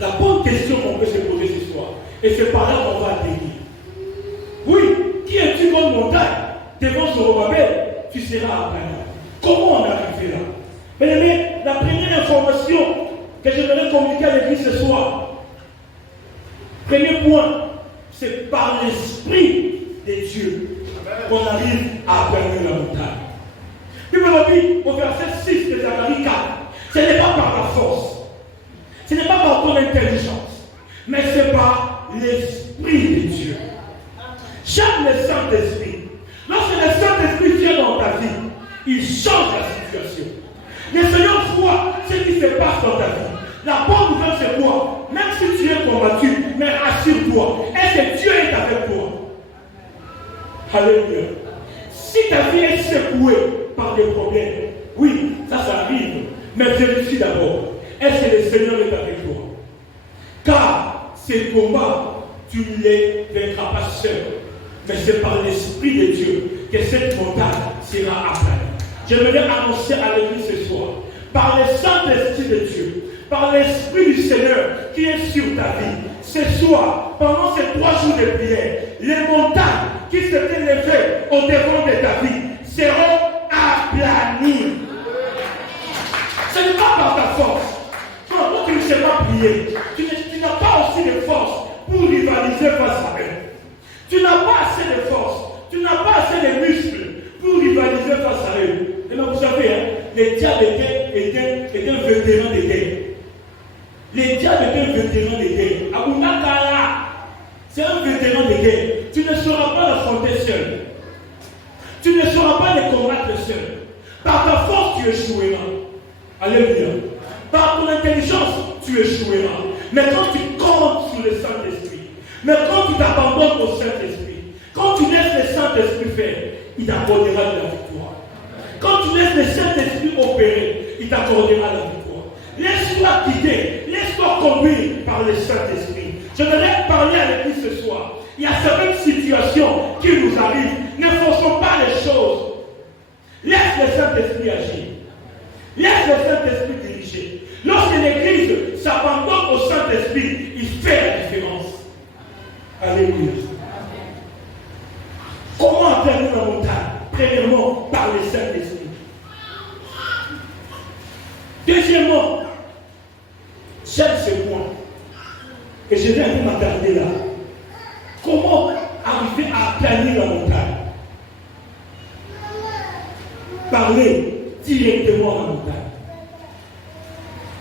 La bonne question qu'on peut se poser ce soir, et c'est par là qu'on va atterrir. Oui, qui es-tu comme montagne? Devant Zorobabel, tu seras aplani. Comment on est arrivé là? Bien aimé, la première information que j'aimerais communiquer à l'église ce soir, premier point, c'est par l'Esprit de Dieu qu'on arrive à aplanir la montagne. Puis on dit au verset 6 de Zacharie 4, ce n'est pas par la force, ce n'est pas par ton intelligence, mais c'est par l'Esprit de Dieu. J'aime le Saint-Esprit. Lorsque le Saint-Esprit vient dans ta vie, il change la situation. Le Seigneur voit ce qui se passe dans ta vie. La bonne nouvelle, c'est quoi? Même si tu es combattu, mais rassure-toi. Est-ce que Dieu est avec toi? Alléluia. Si ta vie est secouée par des problèmes, oui, ça arrive. Mais vérifie d'abord. Est-ce que le Seigneur est avec toi? Car ces combats, tu ne les vaincras pas seul. Mais c'est par l'Esprit de Dieu que cette montagne sera aplanie. J'aimerais annoncer à l'église ce soir, par le Saint-Esprit de Dieu, par l'Esprit du Seigneur qui est sur ta vie, ce soir, pendant ces 3 jours de prière, les montagnes qui s'étaient levées au devant de ta vie seront aplanies. Ce n'est pas par ta force. Non, tu ne sais pas prier. Tu n'as pas aussi de force pour rivaliser face à eux. Tu n'as pas assez de force, tu n'as pas assez de muscles pour rivaliser face à eux. Et bien vous savez, les diables étaient un vétéran de guerre. Les diables étaient un vétéran de guerre. Abunakala, c'est un vétéran de guerre. Tu ne sauras pas l'affronter seul. Tu ne sauras pas les combattre seul. Par ta force, tu échoueras. Alléluia. Par ton intelligence, tu échoueras. Mais quand tu comptes sur le Saint-Esprit, mais quand tu t'abandonnes au Saint-Esprit, quand tu laisses le Saint-Esprit faire, il t'accordera la victoire. Quand tu laisses le Saint-Esprit opérer, il t'accordera la victoire. Laisse-toi guider, laisse-toi conduire par le Saint-Esprit. Je voudrais parler à l'église ce soir. il y a certaines situations qui nous arrivent. Ne forçons pas les choses. Laisse le Saint-Esprit agir. Laisse le Saint-Esprit diriger. Lorsque l'Église s'abandonne au Saint-Esprit, il fait la différence. Alléluia. Comment atteindre la montagne? Premièrement, par le Saint-Esprit. Deuxièmement, j'aime ce point. Et je vais un peu m'attarder là. Comment arriver à planer la montagne? Parler directement à la montagne.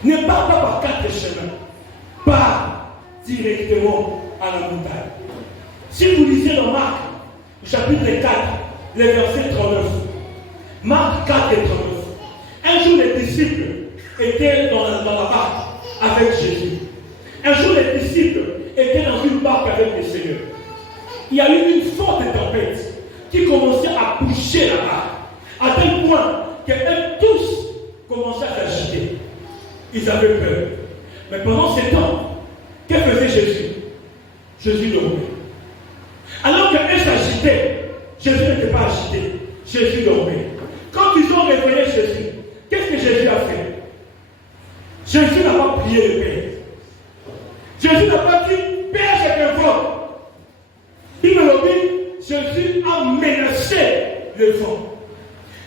Ne parle pas par quatre chemins. Parle directement à la montagne. Si vous lisez dans Marc, chapitre 4, le verset 39. Marc 4 et 39. Un jour, les disciples étaient dans la barque avec Jésus. Un jour, les disciples étaient dans une barque avec le Seigneur. Il y a eu une forte tempête qui commençait à boucher la barque, à tel point qu'eux tous commençaient à s'agiter. Ils avaient peur. Mais pendant ce temps, que faisait Jésus? Jésus dormait. Alors qu'eux s'agitaient, Jésus n'était pas agité. Jésus dormait. Quand ils ont réveillé Jésus, qu'est-ce que Jésus a fait? Jésus n'a pas prié le Père. Jésus n'a pas dit, Père, je te vois. Il me l'a dit, Jésus a menacé le vent.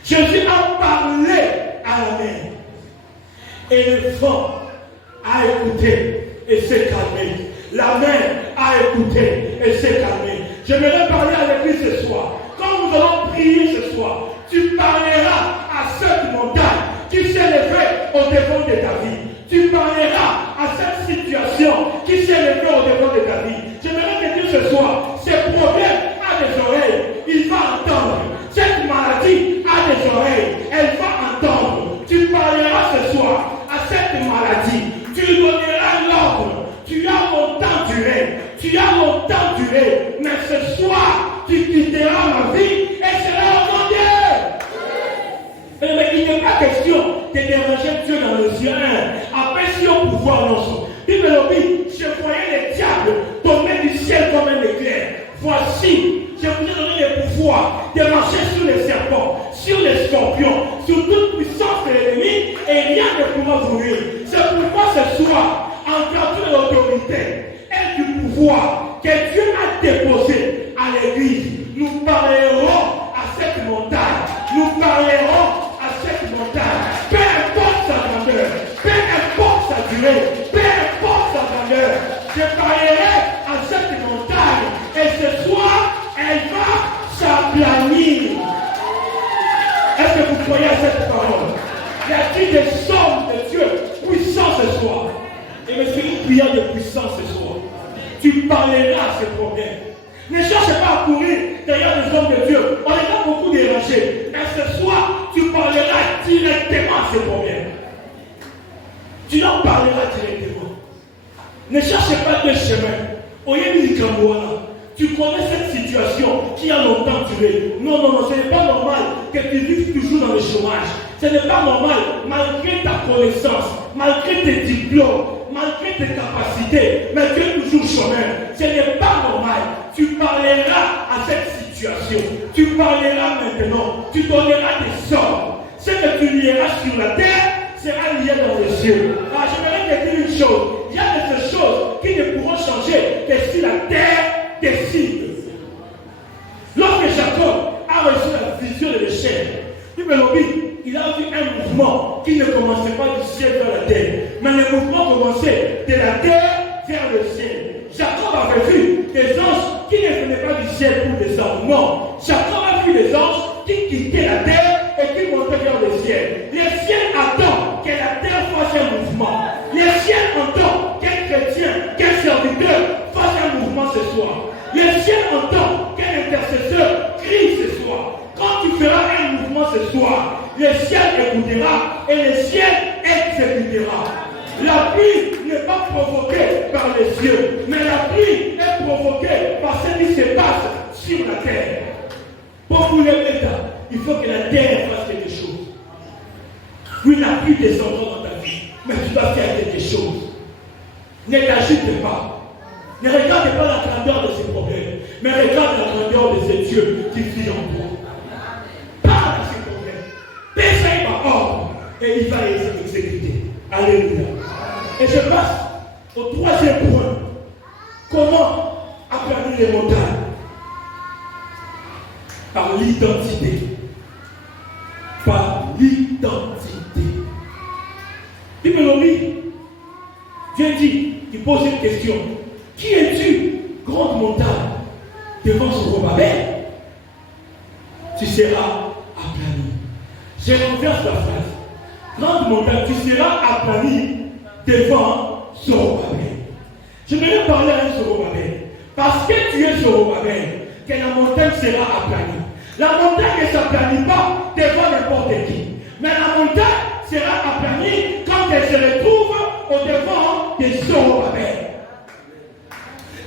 Jésus a parlé à la mer. Et le vent a écouté et s'est calmé. La mer a écouté et s'est calmée. J'aimerais parler à l'église ce soir. Quand nous allons prier ce soir, tu parleras à cette montagne qui s'est levée au devant de ta vie. Tu parleras à cette situation qui s'est levée au devant de ta vie. J'aimerais te dire ce soir, ce problème a des oreilles, il va entendre. Cette maladie a des oreilles, elle va entendre. Tu parleras ce soir à cette maladie. Tu lui donneras l'ordre. Tu as longtemps duré. Tu as longtemps duré. Mais ce soir, tu quitteras ma vie et seras mon Dieu. Mais il n'est pas question de déranger Dieu dans le ciel. Appelle au pouvoir non. Il me l'a dit, je voyais les diables tomber du ciel comme un éclair. Voici, je vous ai donné le pouvoir de marcher sur les serpents, sur les scorpions, sur toute puissance de l'ennemi, et rien ne pourra vous nuire. C'est pourquoi ce soir, en vertu de l'autorité et du pouvoir que Dieu a déposé à l'église, nous parlerons à cette montagne. Nous parlerons à cette montagne. Peu importe sa grandeur, peu importe sa durée, peu importe sa grandeur, je parlerai à cette montagne. Et ce soir, elle va s'aplanir. Est-ce que vous croyez à cette parole? Y a-t-il des sommes de Dieu puissants ce soir? Et mais c'est une prière de puissance ce soir. Tu parleras à ces problèmes. Ne cherche pas à courir derrière les hommes de Dieu. On est pas beaucoup dérangés. Mais ce soir, tu parleras directement à ces problèmes. Tu en parleras directement. Ne cherche pas de chemin. Tu connais cette situation qui a longtemps duré. Non, ce n'est pas normal que tu vives toujours dans le chômage. Ce n'est pas normal, malgré ta connaissance, malgré tes diplômes, malgré tes capacités, mais tu es toujours chômeur. Ce n'est pas normal. Tu parleras à cette situation. Tu parleras maintenant. Tu donneras des sorts. Ce que tu lieras sur la terre sera lié dans les cieux. Alors, j'aimerais te dire une chose. Il y a des choses qui ne pourront changer que si la terre décide. Lorsque Jacob a reçu la vision de l'échelle, il a vu un mouvement qui ne commençait pas du ciel vers la terre, mais le mouvement commençait de la terre vers le ciel. Jacob avait vu des anges qui ne venaient pas du ciel pour descendre. Non, Jacob a vu des anges qui quittaient la terre et qui montaient vers le ciel. Le ciel attend que la terre fasse un mouvement. Le ciel entend qu'un chrétien, qu'un serviteur fasse un mouvement ce soir. Le ciel entend qu'un intercesseur crie ce soir. Quand tu feras un mouvement ce soir, le ciel écoutera et le ciel exécutera. La pluie n'est pas provoquée par les cieux, mais la pluie est provoquée par ce qui se passe sur la terre. Pour vous lever, il faut que la terre fasse quelque chose. Oui, la pluie descendra dans ta vie, mais tu dois faire quelque chose. Ne t'agite pas. Ne regarde pas la grandeur de ces problèmes. Dieu qui vit en toi. Parle à ses problèmes. Pécé par ordre. Et il va les exécuter. Alléluia. Et je passe au troisième point. Comment aplanir les montagnes? Par l'identité. Par l'identité. Bible Dieu dit, il pose une question. Qui es-tu, grande montagne, devant Zorobabel? Tu seras aplani. Je renverse la phrase. Grande montagne, tu seras aplani devant Zorobabel. Je vais parler à Zorobabel. Parce que tu es Zorobabel, que la montagne sera aplanie. La montagne ne s'aplanit pas devant n'importe qui. Mais la montagne sera aplanie quand elle se retrouve au devant de Zorobabel.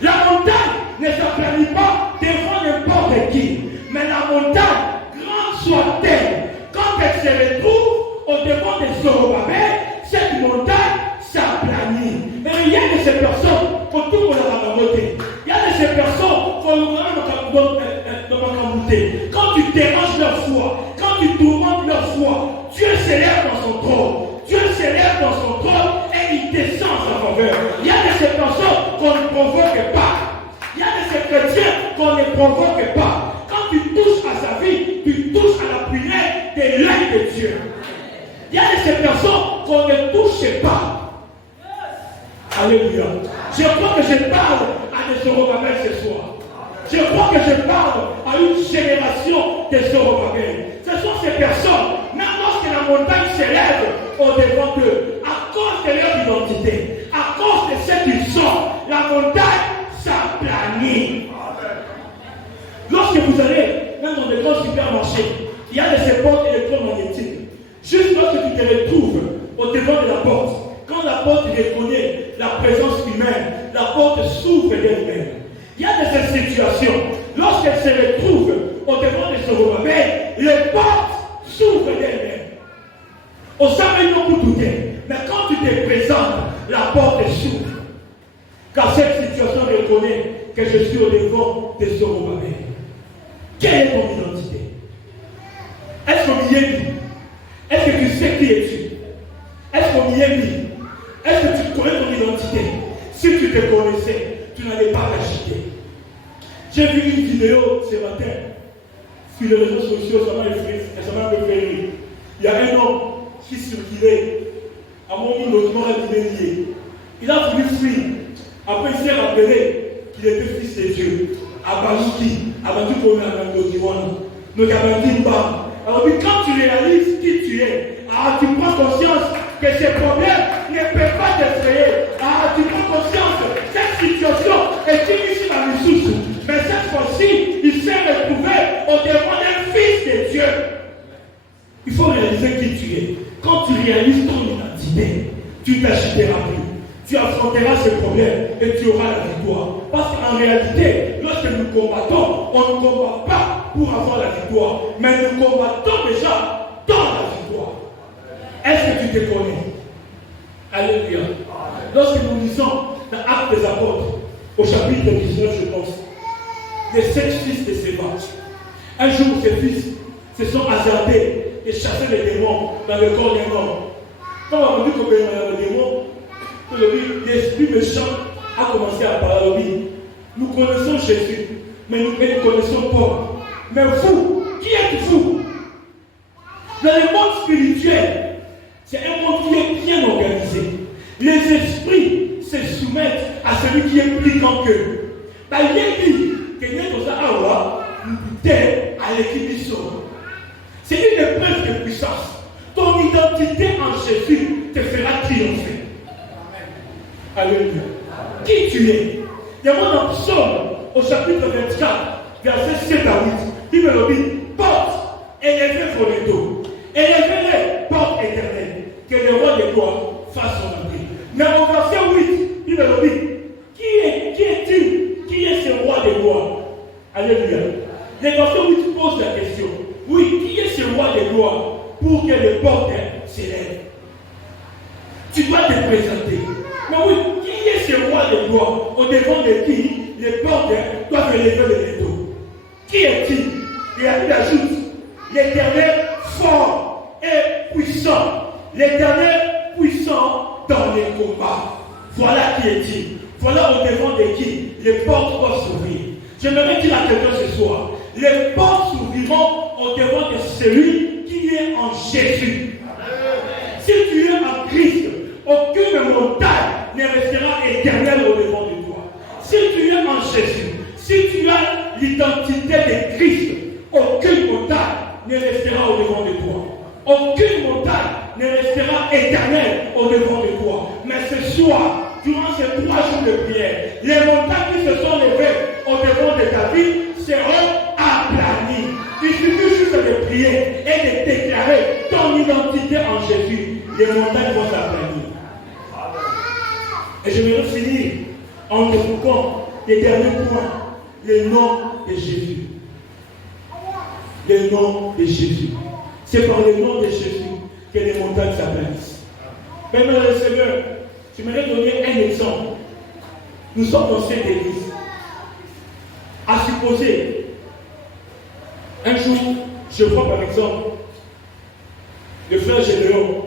La montagne ne s'aplanit pas devant n'importe qui. Mais la montagne, grande soit-elle, quand elle se retrouve au devant de Zorobabel, cette montagne s'aplanit. Et il y a de ces personnes, pour tout le monde a voté. Il y a de ces personnes, pour le monde quand tu déranges leur foi, quand tu tourmentes leur foi, Dieu s'élève dans son trône. Dieu s'élève dans son trône et il descend en sa faveur. Il y a de ces personnes qu'on ne provoque pas. Il y a de ces chrétiens qu'on ne provoque pas. Quand tu touches à sa vie, tu touches à la prunelle de l'œil de Dieu. Il y a de ces personnes qu'on ne touche pas. Alléluia. Je crois que je parle à des Zorobabel ce soir. Je crois que je parle à une génération de Zorobabel. Ce sont ces personnes, même lorsque la montagne s'élève au-devant d'eux, à cause de leur identité, à cause de ce qu'ils sont, la montagne s'aplanit. Lorsque vous allez, même dans des grands supermarchés, il y a des portes électromagnétiques. Juste lorsque tu te retrouves au-devant de la porte, quand la porte reconnaît la présence humaine, la porte s'ouvre d'elle-même. Il y a de ces situations, lorsqu'elle se retrouve au-devant de Zorobabel, les portes s'ouvrent d'elles-mêmes. Au sommet, non pour douter, mais quand tu te présentes, la porte s'ouvre. Car cette situation reconnaît que je suis au-devant de Zorobabel. Quelle est ton identité? Est-ce qu'on y est mis? Est-ce que tu sais qui es-tu? Est-ce qu'on y est mis? Est-ce que tu connais ton identité? Si tu te connaissais, tu n'allais pas t'agiter. J'ai vu une vidéo ce matin sur les réseaux sociaux, ça m'a un peu fait rire. Il y a un homme qui circulait à mon logement à Guinée. Il a voulu fuir. Après, il s'est rappelé qu'il était fils de Dieu. Abanouki, Abanouki pour donc Abandimba. Alors, quand tu réalises qui tu es, tu prends conscience que ces problèmes ne peuvent pas t'effrayer. Tu prends conscience que cette situation est ici dans le sous. Mais cette fois-ci, il s'est retrouvé au-devant d'un fils de Dieu. Il faut réaliser qui tu es. Quand tu réalises ton identité, tu ne t'agiteras plus. Tu affronteras ces problèmes et tu auras la victoire. Parce qu'en réalité, lorsque nous combattons, on ne combat pas pour avoir la victoire. Mais nous combattons déjà dans la victoire. Est-ce que tu te connais? Alléluia. Lorsque nous lisons dans Actes des Apôtres, au chapitre 19, je pense, les 7 fils de Séva. Un jour, ces fils se sont hasardés et chassé les démons dans le corps d'un homme. Quand on a vu qu'on dans le démon, l'esprit méchant a commencé à parler. Nous connaissons Jésus, mais nous ne connaissons pas. Mais vous, qui êtes-vous? Dans le monde spirituel, c'est un monde qui est bien organisé. Les esprits se soumettent à celui qui est plus grand qu'eux. Il est dit que nous à l'équipe. C'est une épreuve de puissance. Ton identité en Jésus te fera triompher. Alléluia. Qui tu es? Il y a un psaume au chapitre 24, verset 7 à 8. Il me dit, porte, élevez vos rideaux, élevez-les, porte éternelle, que le roi de gloire fasse son entrée. Mais au verset 8, il me dit, qui es-tu? Qui est ce roi de gloire? Alléluia. Le verset 8 pose la question. Oui, qui est ce roi de gloire pour que les portes s'élèvent? Tu dois te présenter. Mais oui, qui est ce roi de gloire au devant de qui les portes doivent élever les rideaux? Qui est-il? L'Éternel fort et puissant. L'Éternel puissant dans les combats. Voilà qui est dit. Voilà au devant de qui les portes doivent s'ouvrir. J'aimerais dire à quelqu'un ce soir, les portes s'ouvriront au devant de celui qui est en Jésus. Si tu es en Christ, aucune montagne ne restera éternelle au devant de toi. Si tu es en Jésus, si tu as l'identité de Christ, aucune montagne ne restera au devant de toi. Aucune montagne ne restera éternelle au devant de toi. Mais ce soir, durant ces 3 jours de prière, les montagnes qui se sont levées au devant de ta vie seront aplanies. Il suffit juste de prier et de déclarer ton identité en Jésus. Les montagnes vont s'aplanir. Et je vais finir en évoquant les derniers points, le nom de Jésus. Le nom de Jésus. C'est par le nom de Jésus que les montagnes s'aplanissent. Maintenant, le Seigneur, je voudrais donner un exemple. Nous sommes dans cette église. À supposer, un jour, je vois par exemple le frère Gédéon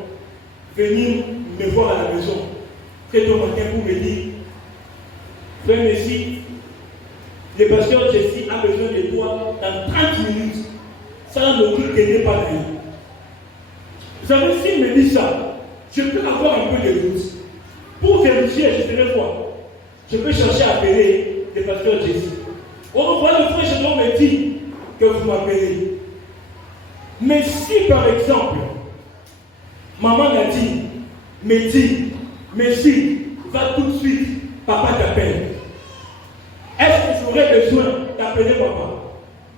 venir me voir à la maison, très tôt matin pour me dire, frère Messi, le pasteur Jesse a besoin de toi dans 30 minutes. Ça ne nous tenait pas d'ailleurs. Vous savez, s'il me dit ça, je peux avoir un peu de doute. Pour vérifier, je vais voir. Je peux chercher à appeler le pasteur Jesse. Oh, voilà, le frère Gédéon me dit que vous m'appelez. Mais si par exemple, maman m'a dit, me dit, Messi, va tout de suite, papa t'appelle. Est-ce que j'aurais besoin d'appeler papa?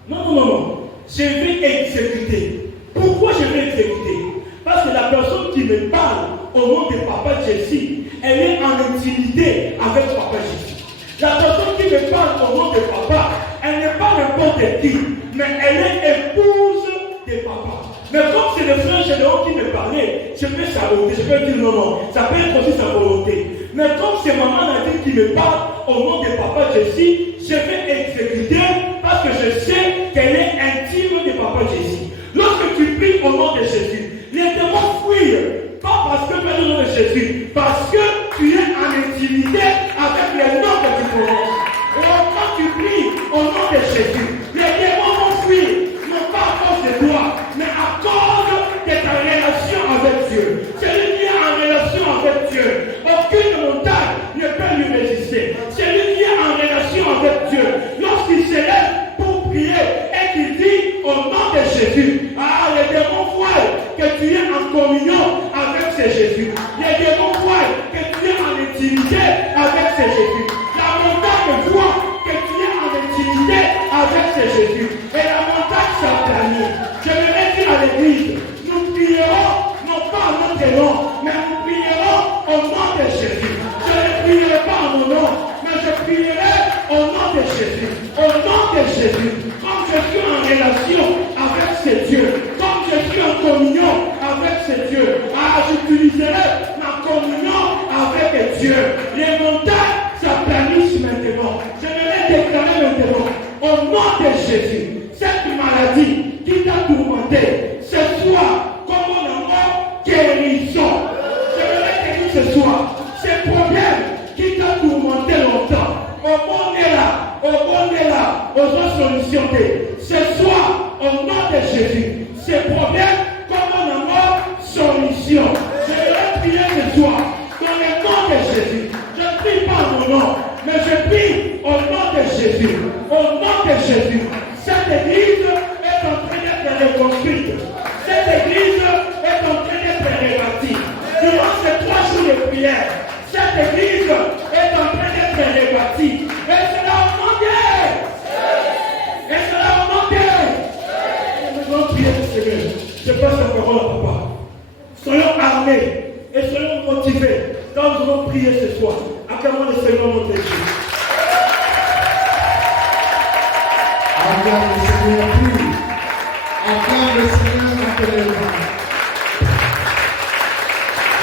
Non. Je vais exécuter. Pourquoi je vais exécuter? Parce que la personne qui me parle au nom de papa Jesse, elle est en intimité avec papa Jesse. La personne qui me parle au nom de papa, elle n'est pas n'importe qui, mais elle est épouse de papa. Mais comme c'est le frère Gédéon qui me parlait, je peux saboter, je peux dire non, ça peut être aussi sa volonté. Mais comme c'est maman Nadine qui me parle au nom de papa Jesse, je vais exécuter parce que je sais qu'elle est intime de papa Jesse. Lorsque tu pries au nom de Jésus, les démons fuient, pas parce que tu es au nom de Jésus, parce que tu es en intimité avec les noms que tu prononces. Et quand tu pries au nom de Jésus, les démons vont fuir, non pas à cause de toi, mais à cause de ta relation avec Dieu. Celui qui est en relation avec Dieu, aucune montagne ne peut lui résister. Celui qui est en relation avec Dieu, lorsqu'il se lève pour prier et qu'il dit au nom de Jésus, les démons voient que tu es en communion avec ce Jésus. Les démons voient que tu es en intimité avec ce Jésus. La montagne voit que tu es en intimité avec ce Jésus. Et la montagne s'aplanit. Je vais dire à l'église, nous prierons non pas en notre nom, mais nous prierons au nom de Jésus. Je ne prierai pas en mon nom, mais je prierai au nom de Jésus. Au nom de Jésus. Comme je suis en relation avec ce Dieu, comme je suis en communion avec ce Dieu, j'utiliserai ma communion avec Dieu. Les montagnes s'aplanissent maintenant. Je vais déclarer maintenant, au nom de Jésus, cette maladie qui t'a tourmenté, ce soir, comme on a mort, guérison. Je vais te dire ce soir, ces problèmes qui t'a tourmenté longtemps, au monde est là, aux autres solutions. Ce soir, au nom de Jésus, ces problèmes, comme on a mort, solution. Je vais prier ce soir, dans le nom de Jésus. Je ne prie pas en mon nom, mais je prie au nom de Jésus. Au nom de Jésus. Cette église est en train d'être reconstruite. Cette église est en train d'être rebâtie. Durant ces 3 jours de prière, cette église est en train d'être rebâtie. Et cela a augmenté. Et cela a augmenté. Nous allons prier le Seigneur. Je passe la parole à papa. Soyons armés et soyons motivés quand nous allons prier ce soir. Acclamons le Seigneur notre Dieu. Acclame le Seigneur, prie. Acclame le Seigneur notre Dieu.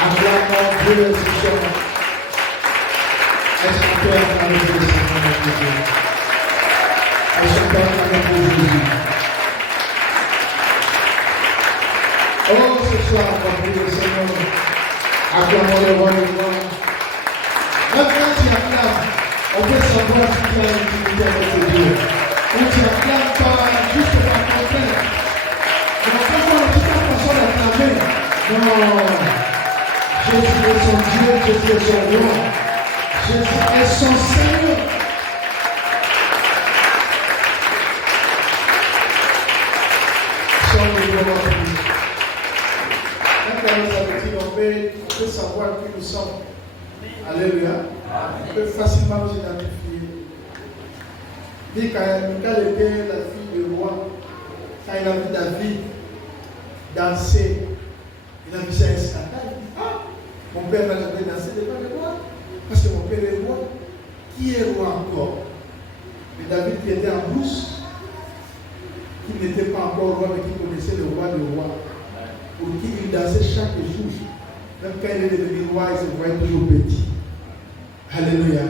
Acclame Dieu le Seigneur. Est-ce qu'on peut acclamer le Seigneur notre Dieu? Est-ce qu'on peut acclamer Jésus? Oh, ce soir, on va prier le Seigneur. Acclamons le roi des rois. Même quand tu acclames, on peut savoir si tu as une intimité avec Dieu. Quand tu acclames pas juste par contraire. Mais on peut voir toute la façon d'acclamer. Non. Jésus est son Dieu, Jésus est son roi. Jésus est son Seigneur. On peut savoir qui nous sommes. Alléluia. On peut facilement nous identifier. Michal était la fille du roi. Quand il a vu David danser, il a vu ça un scandale. Il dit, ah, mon père n'a jamais dansé devant le roi. Parce que mon père est roi. Qui est roi encore? Mais David qui était en brousse, qui n'était pas encore roi, mais qui connaissait le roi des rois. Pour qui il dansait chaque jour. Même quand il est devenu roi, il se voyait toujours petit. Alléluia.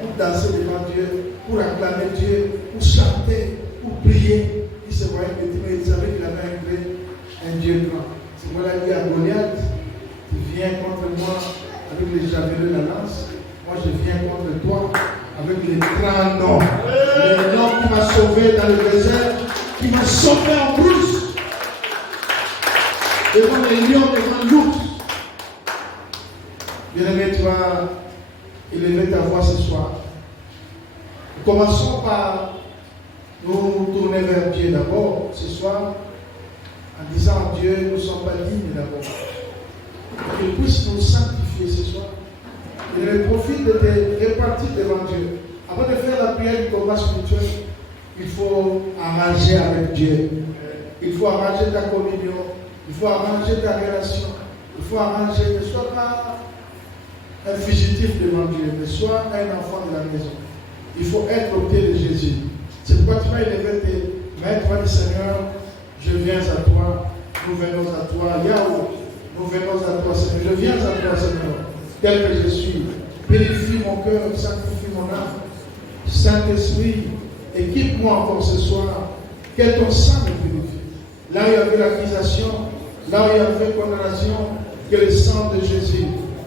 Pour danser devant Dieu, pour acclamer Dieu, pour chanter, pour prier, il se voyait petit, mais il savait qu'il avait un Dieu grand. C'est moi qui dit à Goliath, tu viens contre moi avec les javelots de la lance, moi je viens contre toi avec les grands noms. Le nom qui m'a sauvé dans le désert, qui m'a sauvé en brousse. Devant les lions, devant l'ours. Bien-aimé, tu vas élever ta voix ce soir. Commençons par nous tourner vers Dieu d'abord ce soir, en disant à Dieu, nous ne sommes pas dignes d'abord. Qu'il puisse nous sanctifier ce soir. Il profite de te répartir devant Dieu. Avant de faire la prière du combat spirituel, il faut arranger avec Dieu. Il faut arranger ta communion. Il faut arranger ta relation. Il faut arranger, ne sois pas un fugitif devant Dieu, mais sois un enfant de la maison. Il faut être au pied de Jésus. C'est pourquoi tu vas élever tes mains, tu vas dire Seigneur, je viens à toi, nous venons à toi, Yahweh, nous venons à toi, Seigneur, je viens à toi, Seigneur, tel que je suis. Purifie mon cœur, sanctifie mon âme. Saint-Esprit, équipe-moi encore ce soir, que ton sang me purifie. Là où il y avait l'accusation, là où il y avait condamnation, que le sang de Jésus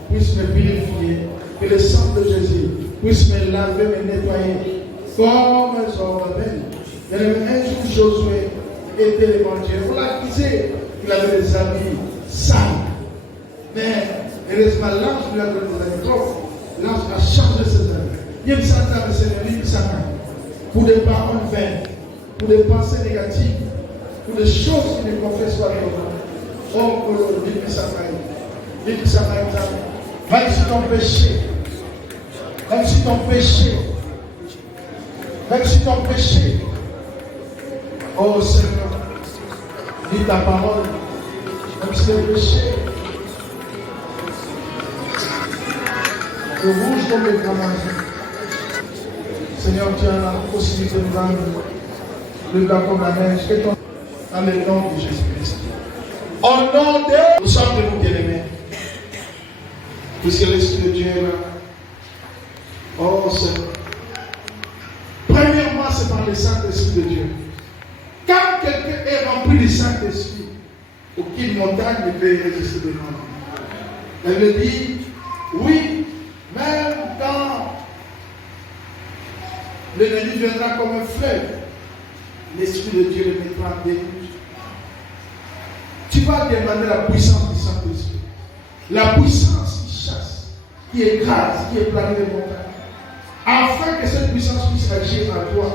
puisse me purifier, que le sang de Jésus puisse me laver, me nettoyer, comme un ornement. Un jour, Josué était devant Dieu. On l'a accusé qu'il avait des habits sales. Mais heureusement, l'ange lui a donné des habits propres. L'ange a changé ses habits. Il y a une certaine Seigneur, pour des paroles vaines, pour des pensées négatives, pour des choses qui ne confessent pas les oh, même si ton péché, même si ton péché, même si ton péché, oh Seigneur, dis ta parole, même si le péché, le rouge comme le fromage, Seigneur, tu as la possibilité de vendre le blanc comme la neige, dans le nom de Jésus-Christ. Au nom de nous sommes de nous bien-aimés. Puisque l'Esprit de Dieu est là. Oh Seigneur. Premièrement, c'est par le Saint-Esprit de Dieu. Quand quelqu'un est rempli du Saint-Esprit, aucune montagne ne peut résister devant lui. Elle me dit, oui, même quand l'ennemi viendra comme un fleuve, l'Esprit de Dieu le mettra en déroute. Tu vas demander la puissance du Saint-Esprit. La puissance qui chasse, qui écrase, qui éplane les montagnes. Afin que cette puissance puisse agir en toi.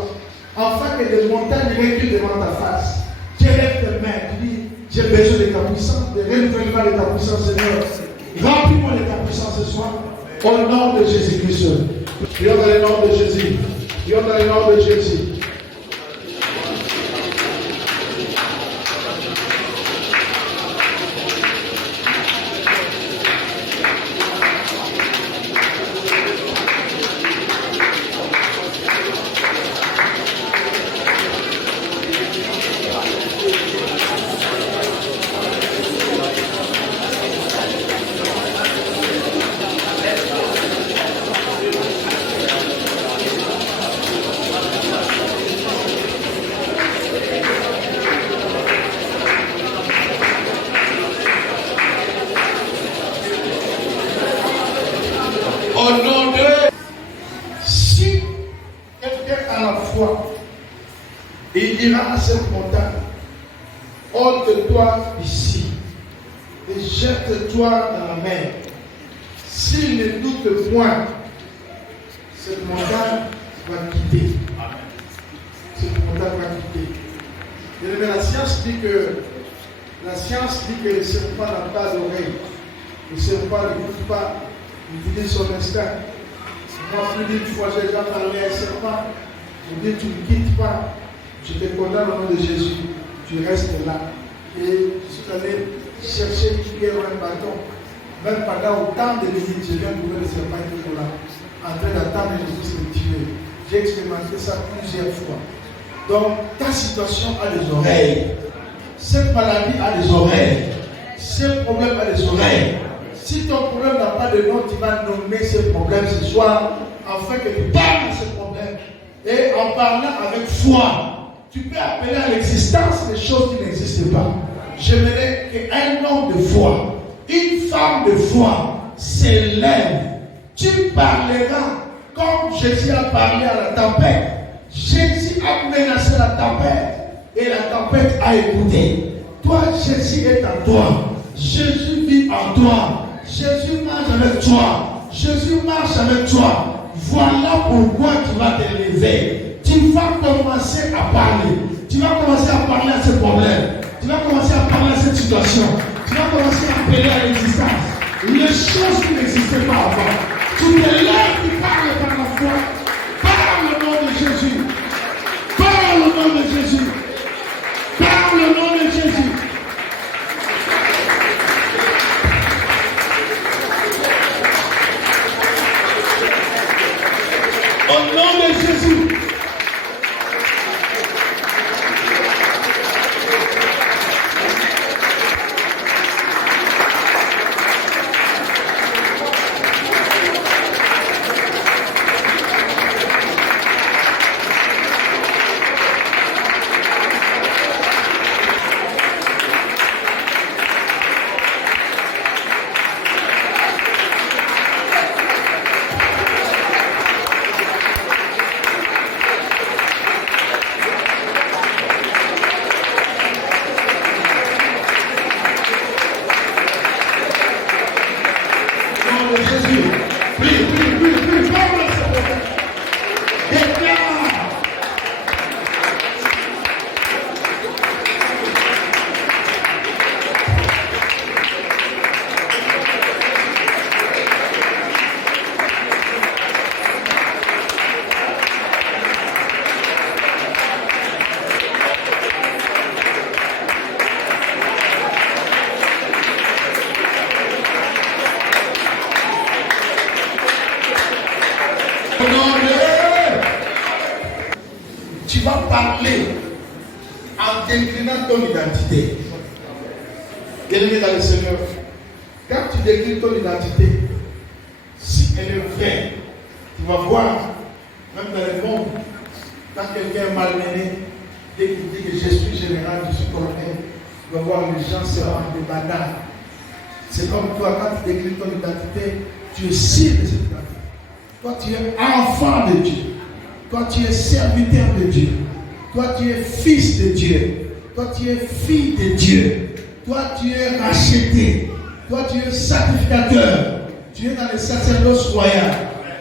Afin que les montagnes reculent devant ta face. Tu lèves tes mains, tu dis, j'ai besoin de ta puissance, de renouvellement de ta puissance, Seigneur. Remplis-moi de ta puissance ce soir. Au nom de Jésus-Christ. Prions dans le nom de Jésus. Prions dans le nom de Jésus. ôte-toi d'ici et jette-toi dans la mer. S'il ne doute point, cette montagne va quitter. Cette montagne va quitter. Et la science dit que le serpent n'a pas d'oreille. Le serpent n'écoute pas, il utilise son instinct. Moi, plus d'une fois, j'ai déjà parlé à un serpent. Je dis, tu ne quittes pas. Je te condamne au nom de Jésus. Tu restes là. Et je suis allé chercher une pierre ou un bâton. Même pendant autant de minutes, je viens trouver le serpent toujours là, en train d'attendre Jésus se tuer. J'ai expérimenté ça plusieurs fois. Donc, ta situation a des oreilles. Cette maladie a des oreilles. Ce problème a des oreilles. Si ton problème n'a pas de nom, tu vas nommer ce problème ce soir, afin que tu parles de ce problème. Et en parlant avec foi, tu peux appeler à l'existence des choses qui n'existent pas. J'aimerais qu'un homme de foi, une femme de foi s'élève. Tu parleras comme Jésus a parlé à la tempête. Jésus a menacé la tempête et la tempête a écouté. Toi, Jésus est en toi. Jésus vit en toi. Jésus marche avec toi. Jésus marche avec toi. Voilà pourquoi tu vas te lever. Tu vas commencer à parler. Tu vas commencer à parler à ce problème. Tu vas commencer à parler à cette situation. Tu vas commencer à appeler à l'existence les choses qui n'existaient pas avant. Tu te lèves, tu parles par la foi. Parle au nom de Jésus. Parle au nom de Jésus. Parle au nom de Jésus. Au nom de Jésus. Tu vas parler en déclinant ton identité. Bien-aimé dans le Seigneur, quand tu déclines ton identité, si elle est vraie, tu vas voir, même dans le monde, quand quelqu'un est malmené, dès qu'il dit que je suis général, je suis colonel, tu vas voir les gens se rendent des bananes. C'est comme toi, quand tu déclines ton identité, tu es cible de cette identité. Toi, tu es enfant de Dieu. Toi, tu es serviteur de Dieu. Toi, tu es fils de Dieu. Toi, tu es fille de Dieu. Toi, tu es racheté. Toi, tu es sacrificateur. Tu es dans le sacerdoce royal.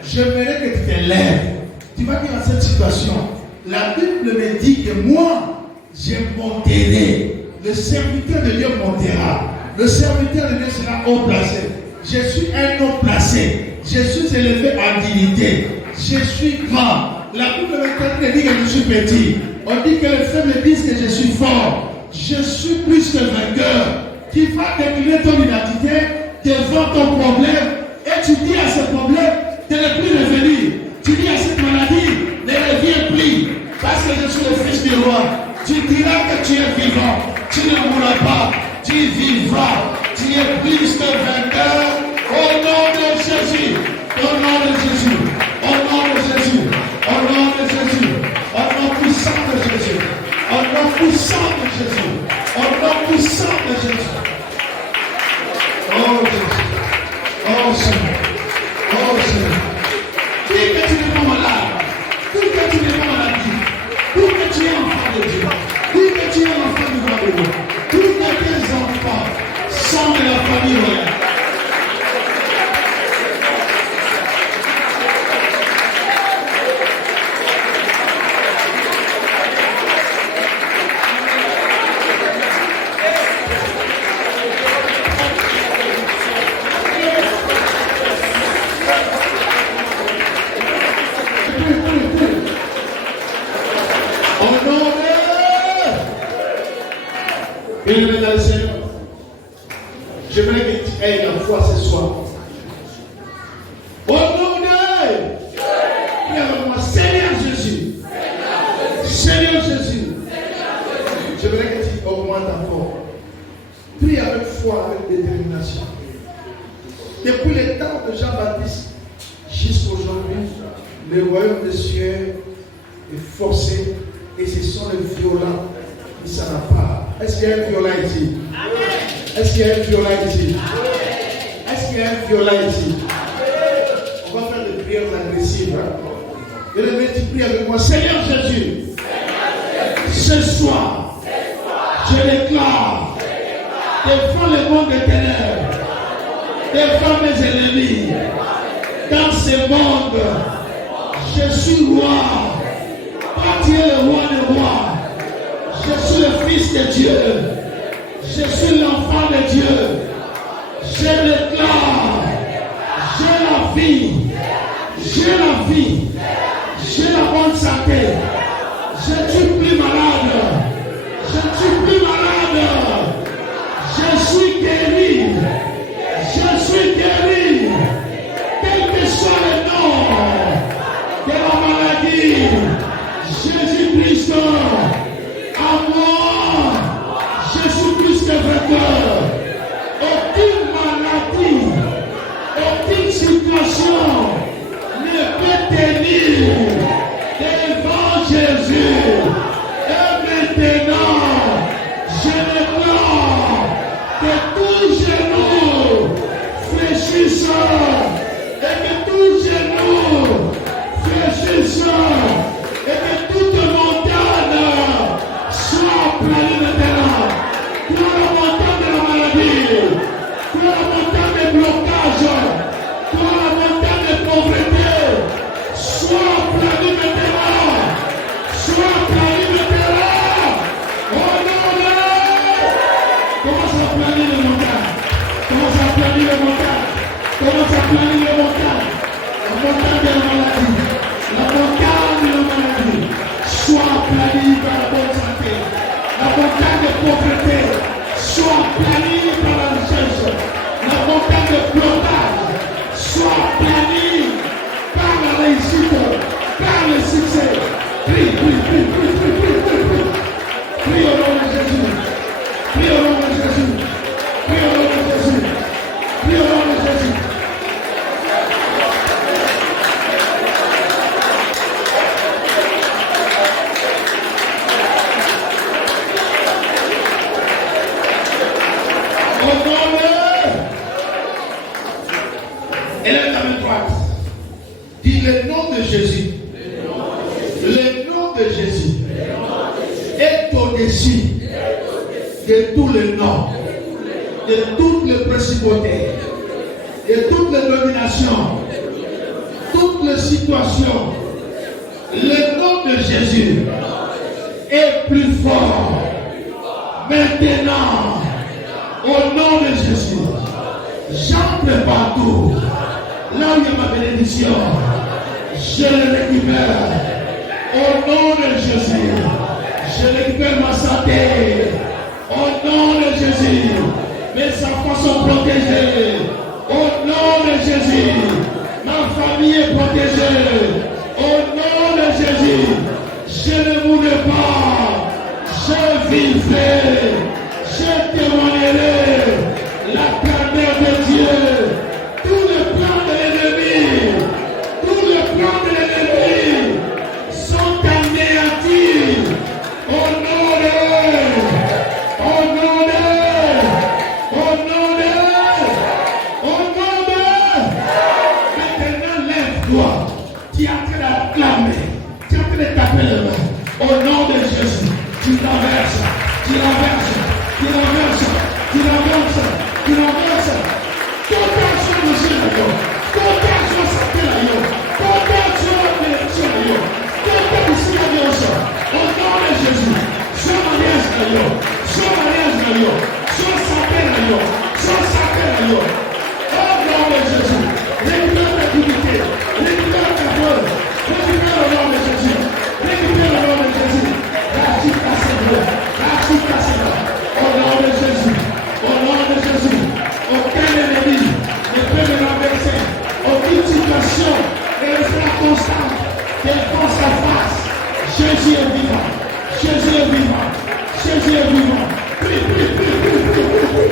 J'aimerais que tu te lèves. Tu vas dire à cette situation, la Bible me dit que moi, je monterai. Le serviteur de Dieu montera. Le serviteur de Dieu sera haut placé. Je suis un haut placé. Je suis élevé en dignité. Je suis grand. La Bible me dit que je suis petit. On dit que les femmes me disent que je suis fort. Je suis plus que vainqueur. Tu vas décliner ton identité devant ton problème et tu dis à ce problème de ne plus revenir. Tu dis à cette maladie ne reviens plus parce que je suis le fils du roi. Tu diras que tu es vivant. Tu ne mourras pas. Tu vivras. Tu es plus que vainqueur au nom de Jésus. Au nom de Jésus. Au nom de Jésus. Au nom de Jésus. Au nom puissant de Jésus. Au nom puissant de Jésus. Au nom puissant de Jésus. Oh Jésus. Oh Seigneur. Oh Seigneur. Dis que tu n'es pas malade. Dis que tu n'es pas maladie. Dis que tu es enfant de Dieu. Dis que tu es enfant de Dieu. de moi. Tous tes enfants sont de la famille royale. Bien-aimé dans le Seigneur, j'aimerais que tu aies la foi ce soir. Au nom de prie avec moi, Seigneur Jésus. Seigneur Jésus. J'aimerais que tu augmentes encore. Prie avec foi, avec détermination. Depuis le temps de Jean-Baptiste jusqu'à aujourd'hui, le royaume des cieux est forcé et ce sont les violents qui s'en apparent. Est-ce qu'il y a un violent ici? Est-ce qu'il y a un violent ici? Est-ce qu'il y a un violent ici? On va faire des prières agressives. Et le mec, tu pries avec moi. Seigneur Jésus, ce soir, je déclare, défends le monde des ténèbres, défends mes ennemis. Dans ce monde, je suis roi. Toi, tu es le roi des rois. Je suis le Fils de Dieu. Je suis l'enfant de Dieu. Je déclare, j'ai la vie. J'ai la vie. J'ai la bonne santé. Je ne suis plus malade. Je ne suis plus malade. Je suis guéri. Je suis guéri. Quel que soit le nom de la maladie, Jésus-Christ, à moi, je suis plus que vainqueur. Aucune maladie, aucune situation ne peut tenir devant Jésus. Et maintenant, je déclare que tout genou fléchisse et que tout genou fléchisse et que toute montagne soit planée maintenant. Toi la montagne de la maladie, toi la montagne de blocage, toi la montagne de pauvreté, soit planée maintenant. Sois planée maintenant. Oh non, non. Commence à planer les montagnes. Commence à planer les montagnes. Commence à planer les montagnes. La montagne de la maladie. La montagne de la maladie. Sois planée par la bonne santé. La montagne de pauvreté. Sois planée par la richesse. La montagne de blocage. Sois planée par la réussite. Par le succès. Prie, prie, prie, prie, prie, prie, prie, prie. Prie au nom de Jésus. Prie au nom de Jésus. Prie au nom de Jésus. Prie au nom de Jésus. Au nom de... Élève ta main droite. Dis le nom de Jésus. Le nom de Jésus est au-dessus de tous les noms, de toutes les principautés, de toutes les dominations, toutes les situations. Le nom de Jésus est plus fort. Maintenant, au nom de Jésus, j'entre partout. Là où il y a ma bénédiction, je le récupère. Au nom de Jésus, je récupère ma santé. Au nom de Jésus, mes enfants sont protégés. Au nom de Jésus, ma famille est protégée. Au nom de Jésus, je ne mourrai pas. Je vivrai. Je témoignerai la grandeur de Dieu. Tous les plans de l'ennemi, tous les plans de l'ennemi sont anéantis. Au nom de, au nom de, au nom de, au nom de. Maintenant lève-toi. Tu es en train d'acclamer. Tu es en train de taper les mains. Au nom de Jésus, tu traverses, tu traverses. Sois santé, sois santé, au nom de Jésus. Récupère ta dignité, récupère ta gloire, récupère au nom de Jésus, récupère au nom de Jésus. Rachète ta Seigneur, rachète ta Seigneur, au nom de Jésus, au nom de Jésus. Aucun ennemi ne peut me renverser, aucune situation ne restera constante, quelle qu'on sa face. Jésus est vivant, Jésus est vivant, Jésus est vivant. Prie, prie, prie, prie, prie, prie, prie.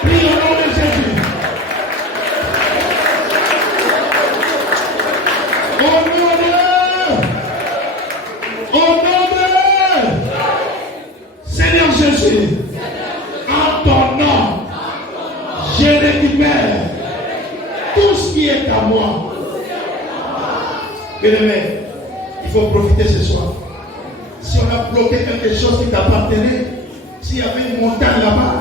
Prie au nom de Jésus. Au nom de Seigneur Jésus, en ton nom, je récupère tout ce qui est à moi. Bien-aimé, il faut profiter ce soir. Si on a bloqué quelque chose qui t'appartenait, s'il y avait une montagne là-bas,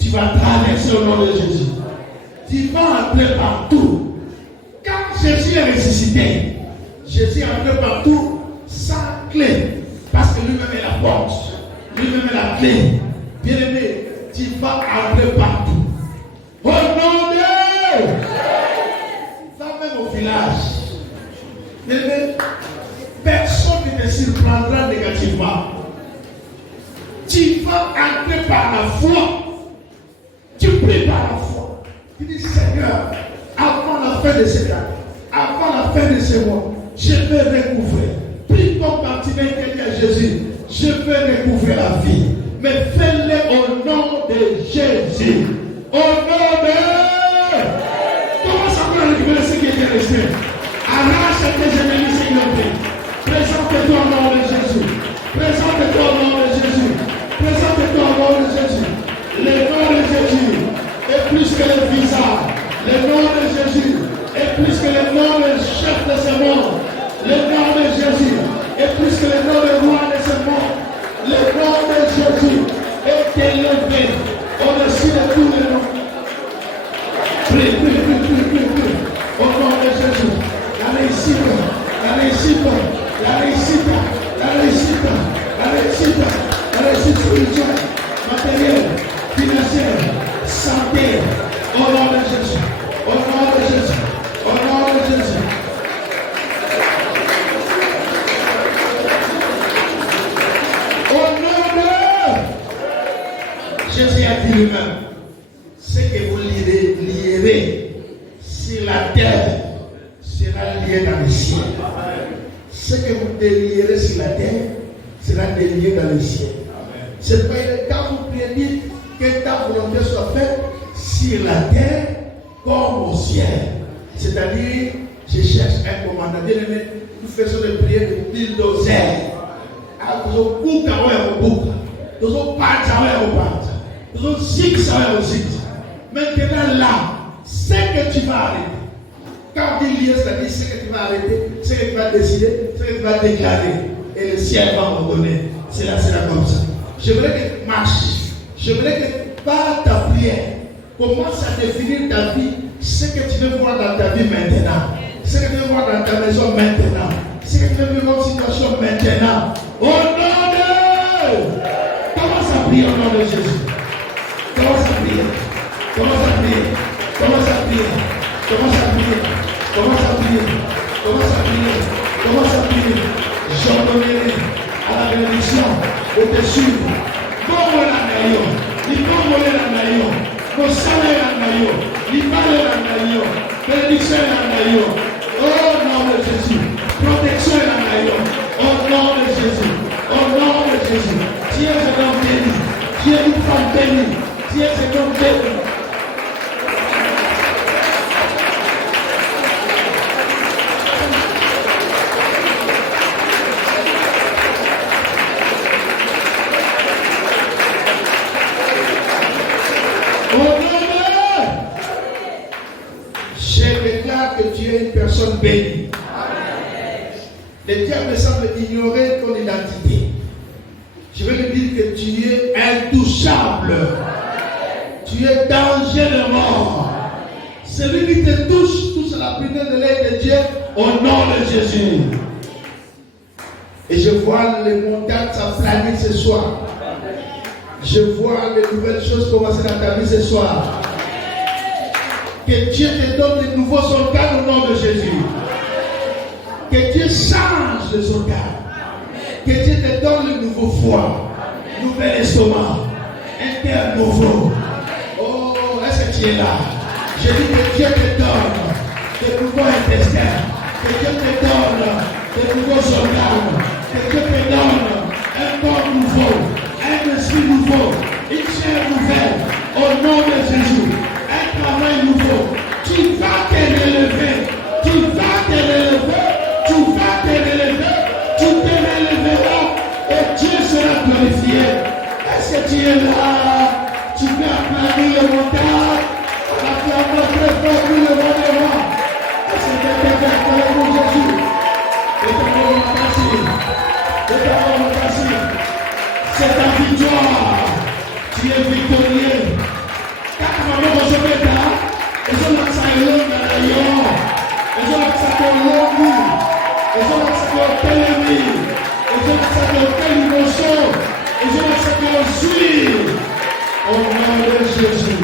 tu vas traverser au nom de Jésus. Tu vas entrer partout. Quand Jésus est ressuscité, Jésus est entré partout sans clé. Parce que lui-même est la porte. Lui-même est la clé. Bien-aimé, tu vas entrer partout. Au nom de... Va même au village. Bien-aimé, personne ne te surprendra négativement. Tu vas entrer par la foi. Tu pries par la foi. Tu dis, Seigneur, avant la fin de cette année, avant la fin de ce mois, je vais recouvrir. Prie comme Bartimée qui à Jésus. Je vais recouvrir la vie. Mais fais-le au nom de Jésus. Au nom de... Commence à récupérer ce qui était resté. Arrache tes ennemis, Seigneur. Présente-toi au nom de Jésus. Présente-toi au nom de Jésus. Présente-toi au nom de Jésus. Le nom de Jésus est plus que le visage. Le nom de Jésus est plus que le nom du chef de ce monde. Le nom de Jésus est plus que le nom du roi de ce monde. Le nom de Jésus est élevé au-dessus de tous les noms. Prie, prie, prie, prie, prie, prie. Au nom de Jésus. La réussite, la réussite, la réussite, la réussite, la réussite, la réussite spirituelle, matérielle, financière, santé. Au nom de Jésus. Au nom de Jésus. Au nom de Jésus. Au nom de Jésus a dit lui-même, ce que vous lierez sur la terre sera lié dans le ciel. Ce que vous délierez sur la terre sera délié dans le ciel. C'est pas quand vous priez, dites que ta volonté soit faite sur la terre comme au ciel. C'est-à-dire, je cherche un commandant. Nous faisons des prières de bulldozer. Nous maintenant là, c'est que tu vas arrêter. Quand on dit lié, c'est-à-dire ce que tu vas arrêter, ce que tu vas décider, ce que tu vas déclarer. Et le ciel va ordonner. C'est là comme ça. J'aimerais que tu marches. J'aimerais que par ta prière, commence à définir ta vie, ce que tu veux voir dans ta vie maintenant, ce que tu veux voir dans ta maison maintenant, ce que tu veux vivre dans une situation maintenant. Au nom de... Commence à prier au nom de Jésus. Commence à prier. Commence à prier. Commence à prier. Commence à prier. Commence à prier. Commence à prier. Commence à prier. J'ordonnerai à la bénédiction au-dessus. Comment la naïo? Il faut voler la naïo. Mon salaire la naïo. Il parle la naïo. Bénédiction la naïo. Au nom de Jésus. Protection la naïo. Au nom de Jésus. Au nom de Jésus. Tu es un homme béni. Tu es une femme bénie. Tu es un homme béni. Personne bénie. Le diable semble ignorer ton identité. Je vais lui dire que tu es intouchable. Tu es danger de mort. Celui qui te touche la putain de l'œil de Dieu au nom de Jésus. Et je vois les montagnes s'aplanir ce soir. Je vois les nouvelles choses commencer dans ta vie ce soir. Que Dieu te donne de nouveaux soldats au nom de Jésus. Que Dieu change les soldats. Que Dieu te donne le nouveau foie, nouvel estomac, un cœur nouveau. Oh, est-ce que tu es là? Je dis que Dieu te donne de nouveaux intestins. Que Dieu te donne de nouveaux organes. Que Dieu te donne un corps nouveau, un esprit nouveau, une chair nouvelle. Au nom de Jésus, un travail nouveau. Tu vas te relever. Tu vas te relever. Tu vas te relever. Tu te relèveras et Dieu sera glorifié. Est-ce que tu es là? Tu peux applaudir le montagne. Acclame très fort pour le monde de moi. Est-ce que tu es d'accord pour Jésus? C'est ta victoire. Tu es victorieux. Quand maman va se mettre là, et je l'ai salué dans l'ailleurs. Et je l'ai salué au bout. Et je l'ai salué au télévis. Et je l'ai salué au télémotion. Et je l'ai salué au suivre. Au nom de Jésus.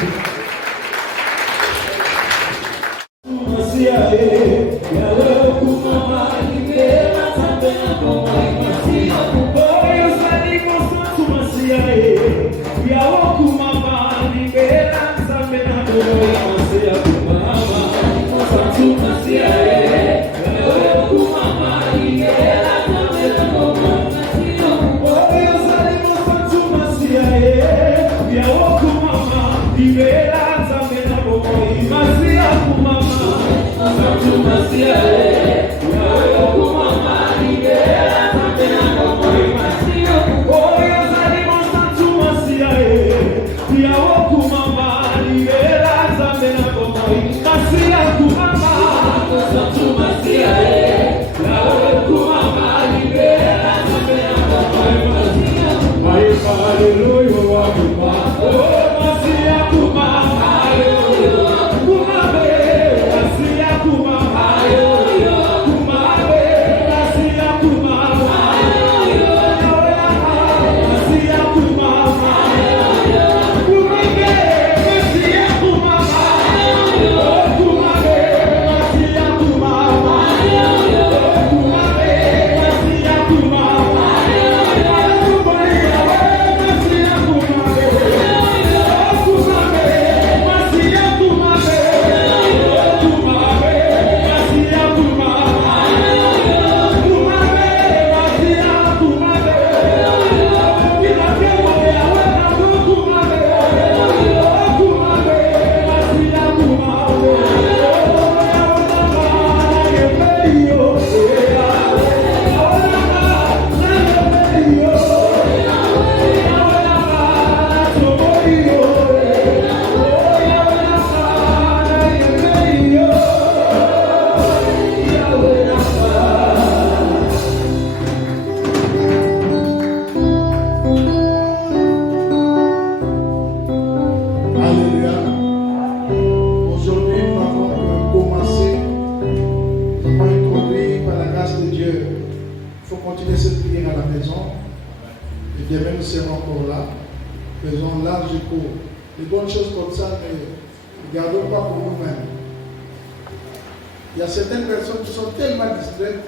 Il y a certaines personnes qui sont tellement distraites,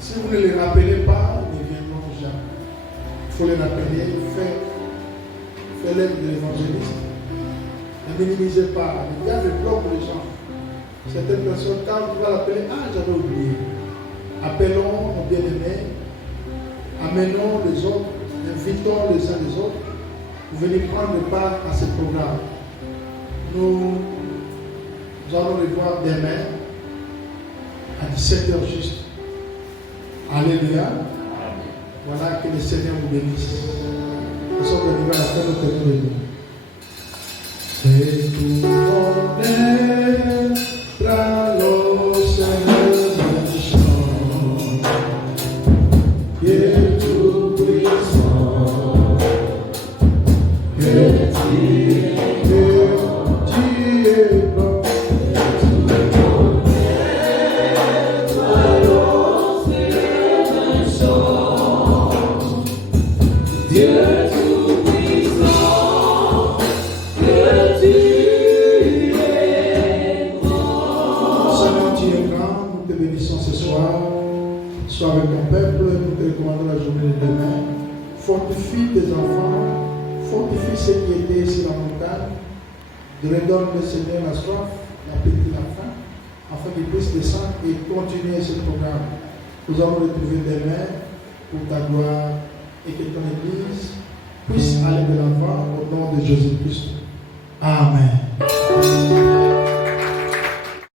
si vous ne les rappelez pas, ils ne viendront jamais. Il faut les rappeler, faire l'œuvre de l'évangéliste. Ne minimisez pas, ne gardez bloc les gens. Certaines personnes, quand tu vas l'appeler, j'avais oublié. Appelons nos bien-aimés, amenons les autres, invitons les uns les autres pour venir prendre part à ce programme. Nous allons les voir demain à 17h juste. Alléluia. Voilà, que le Seigneur vous bénisse. Nous sommes arrivés à la fin de notre réunion. Et tout honneur au Seigneur des chants. Et tout puissant. Que tu es bon. Dieu tout puissant. fortifie tes enfants, fortifie ceux qui étaient sur la montagne, redonne le Seigneur la soif, l'appétit, la faim, afin qu'ils puissent descendre et continuer ce programme. Nous allons retrouver demain pour ta gloire et que ton Église puisse aller de l'avant au nom de Jésus-Christ. Amen.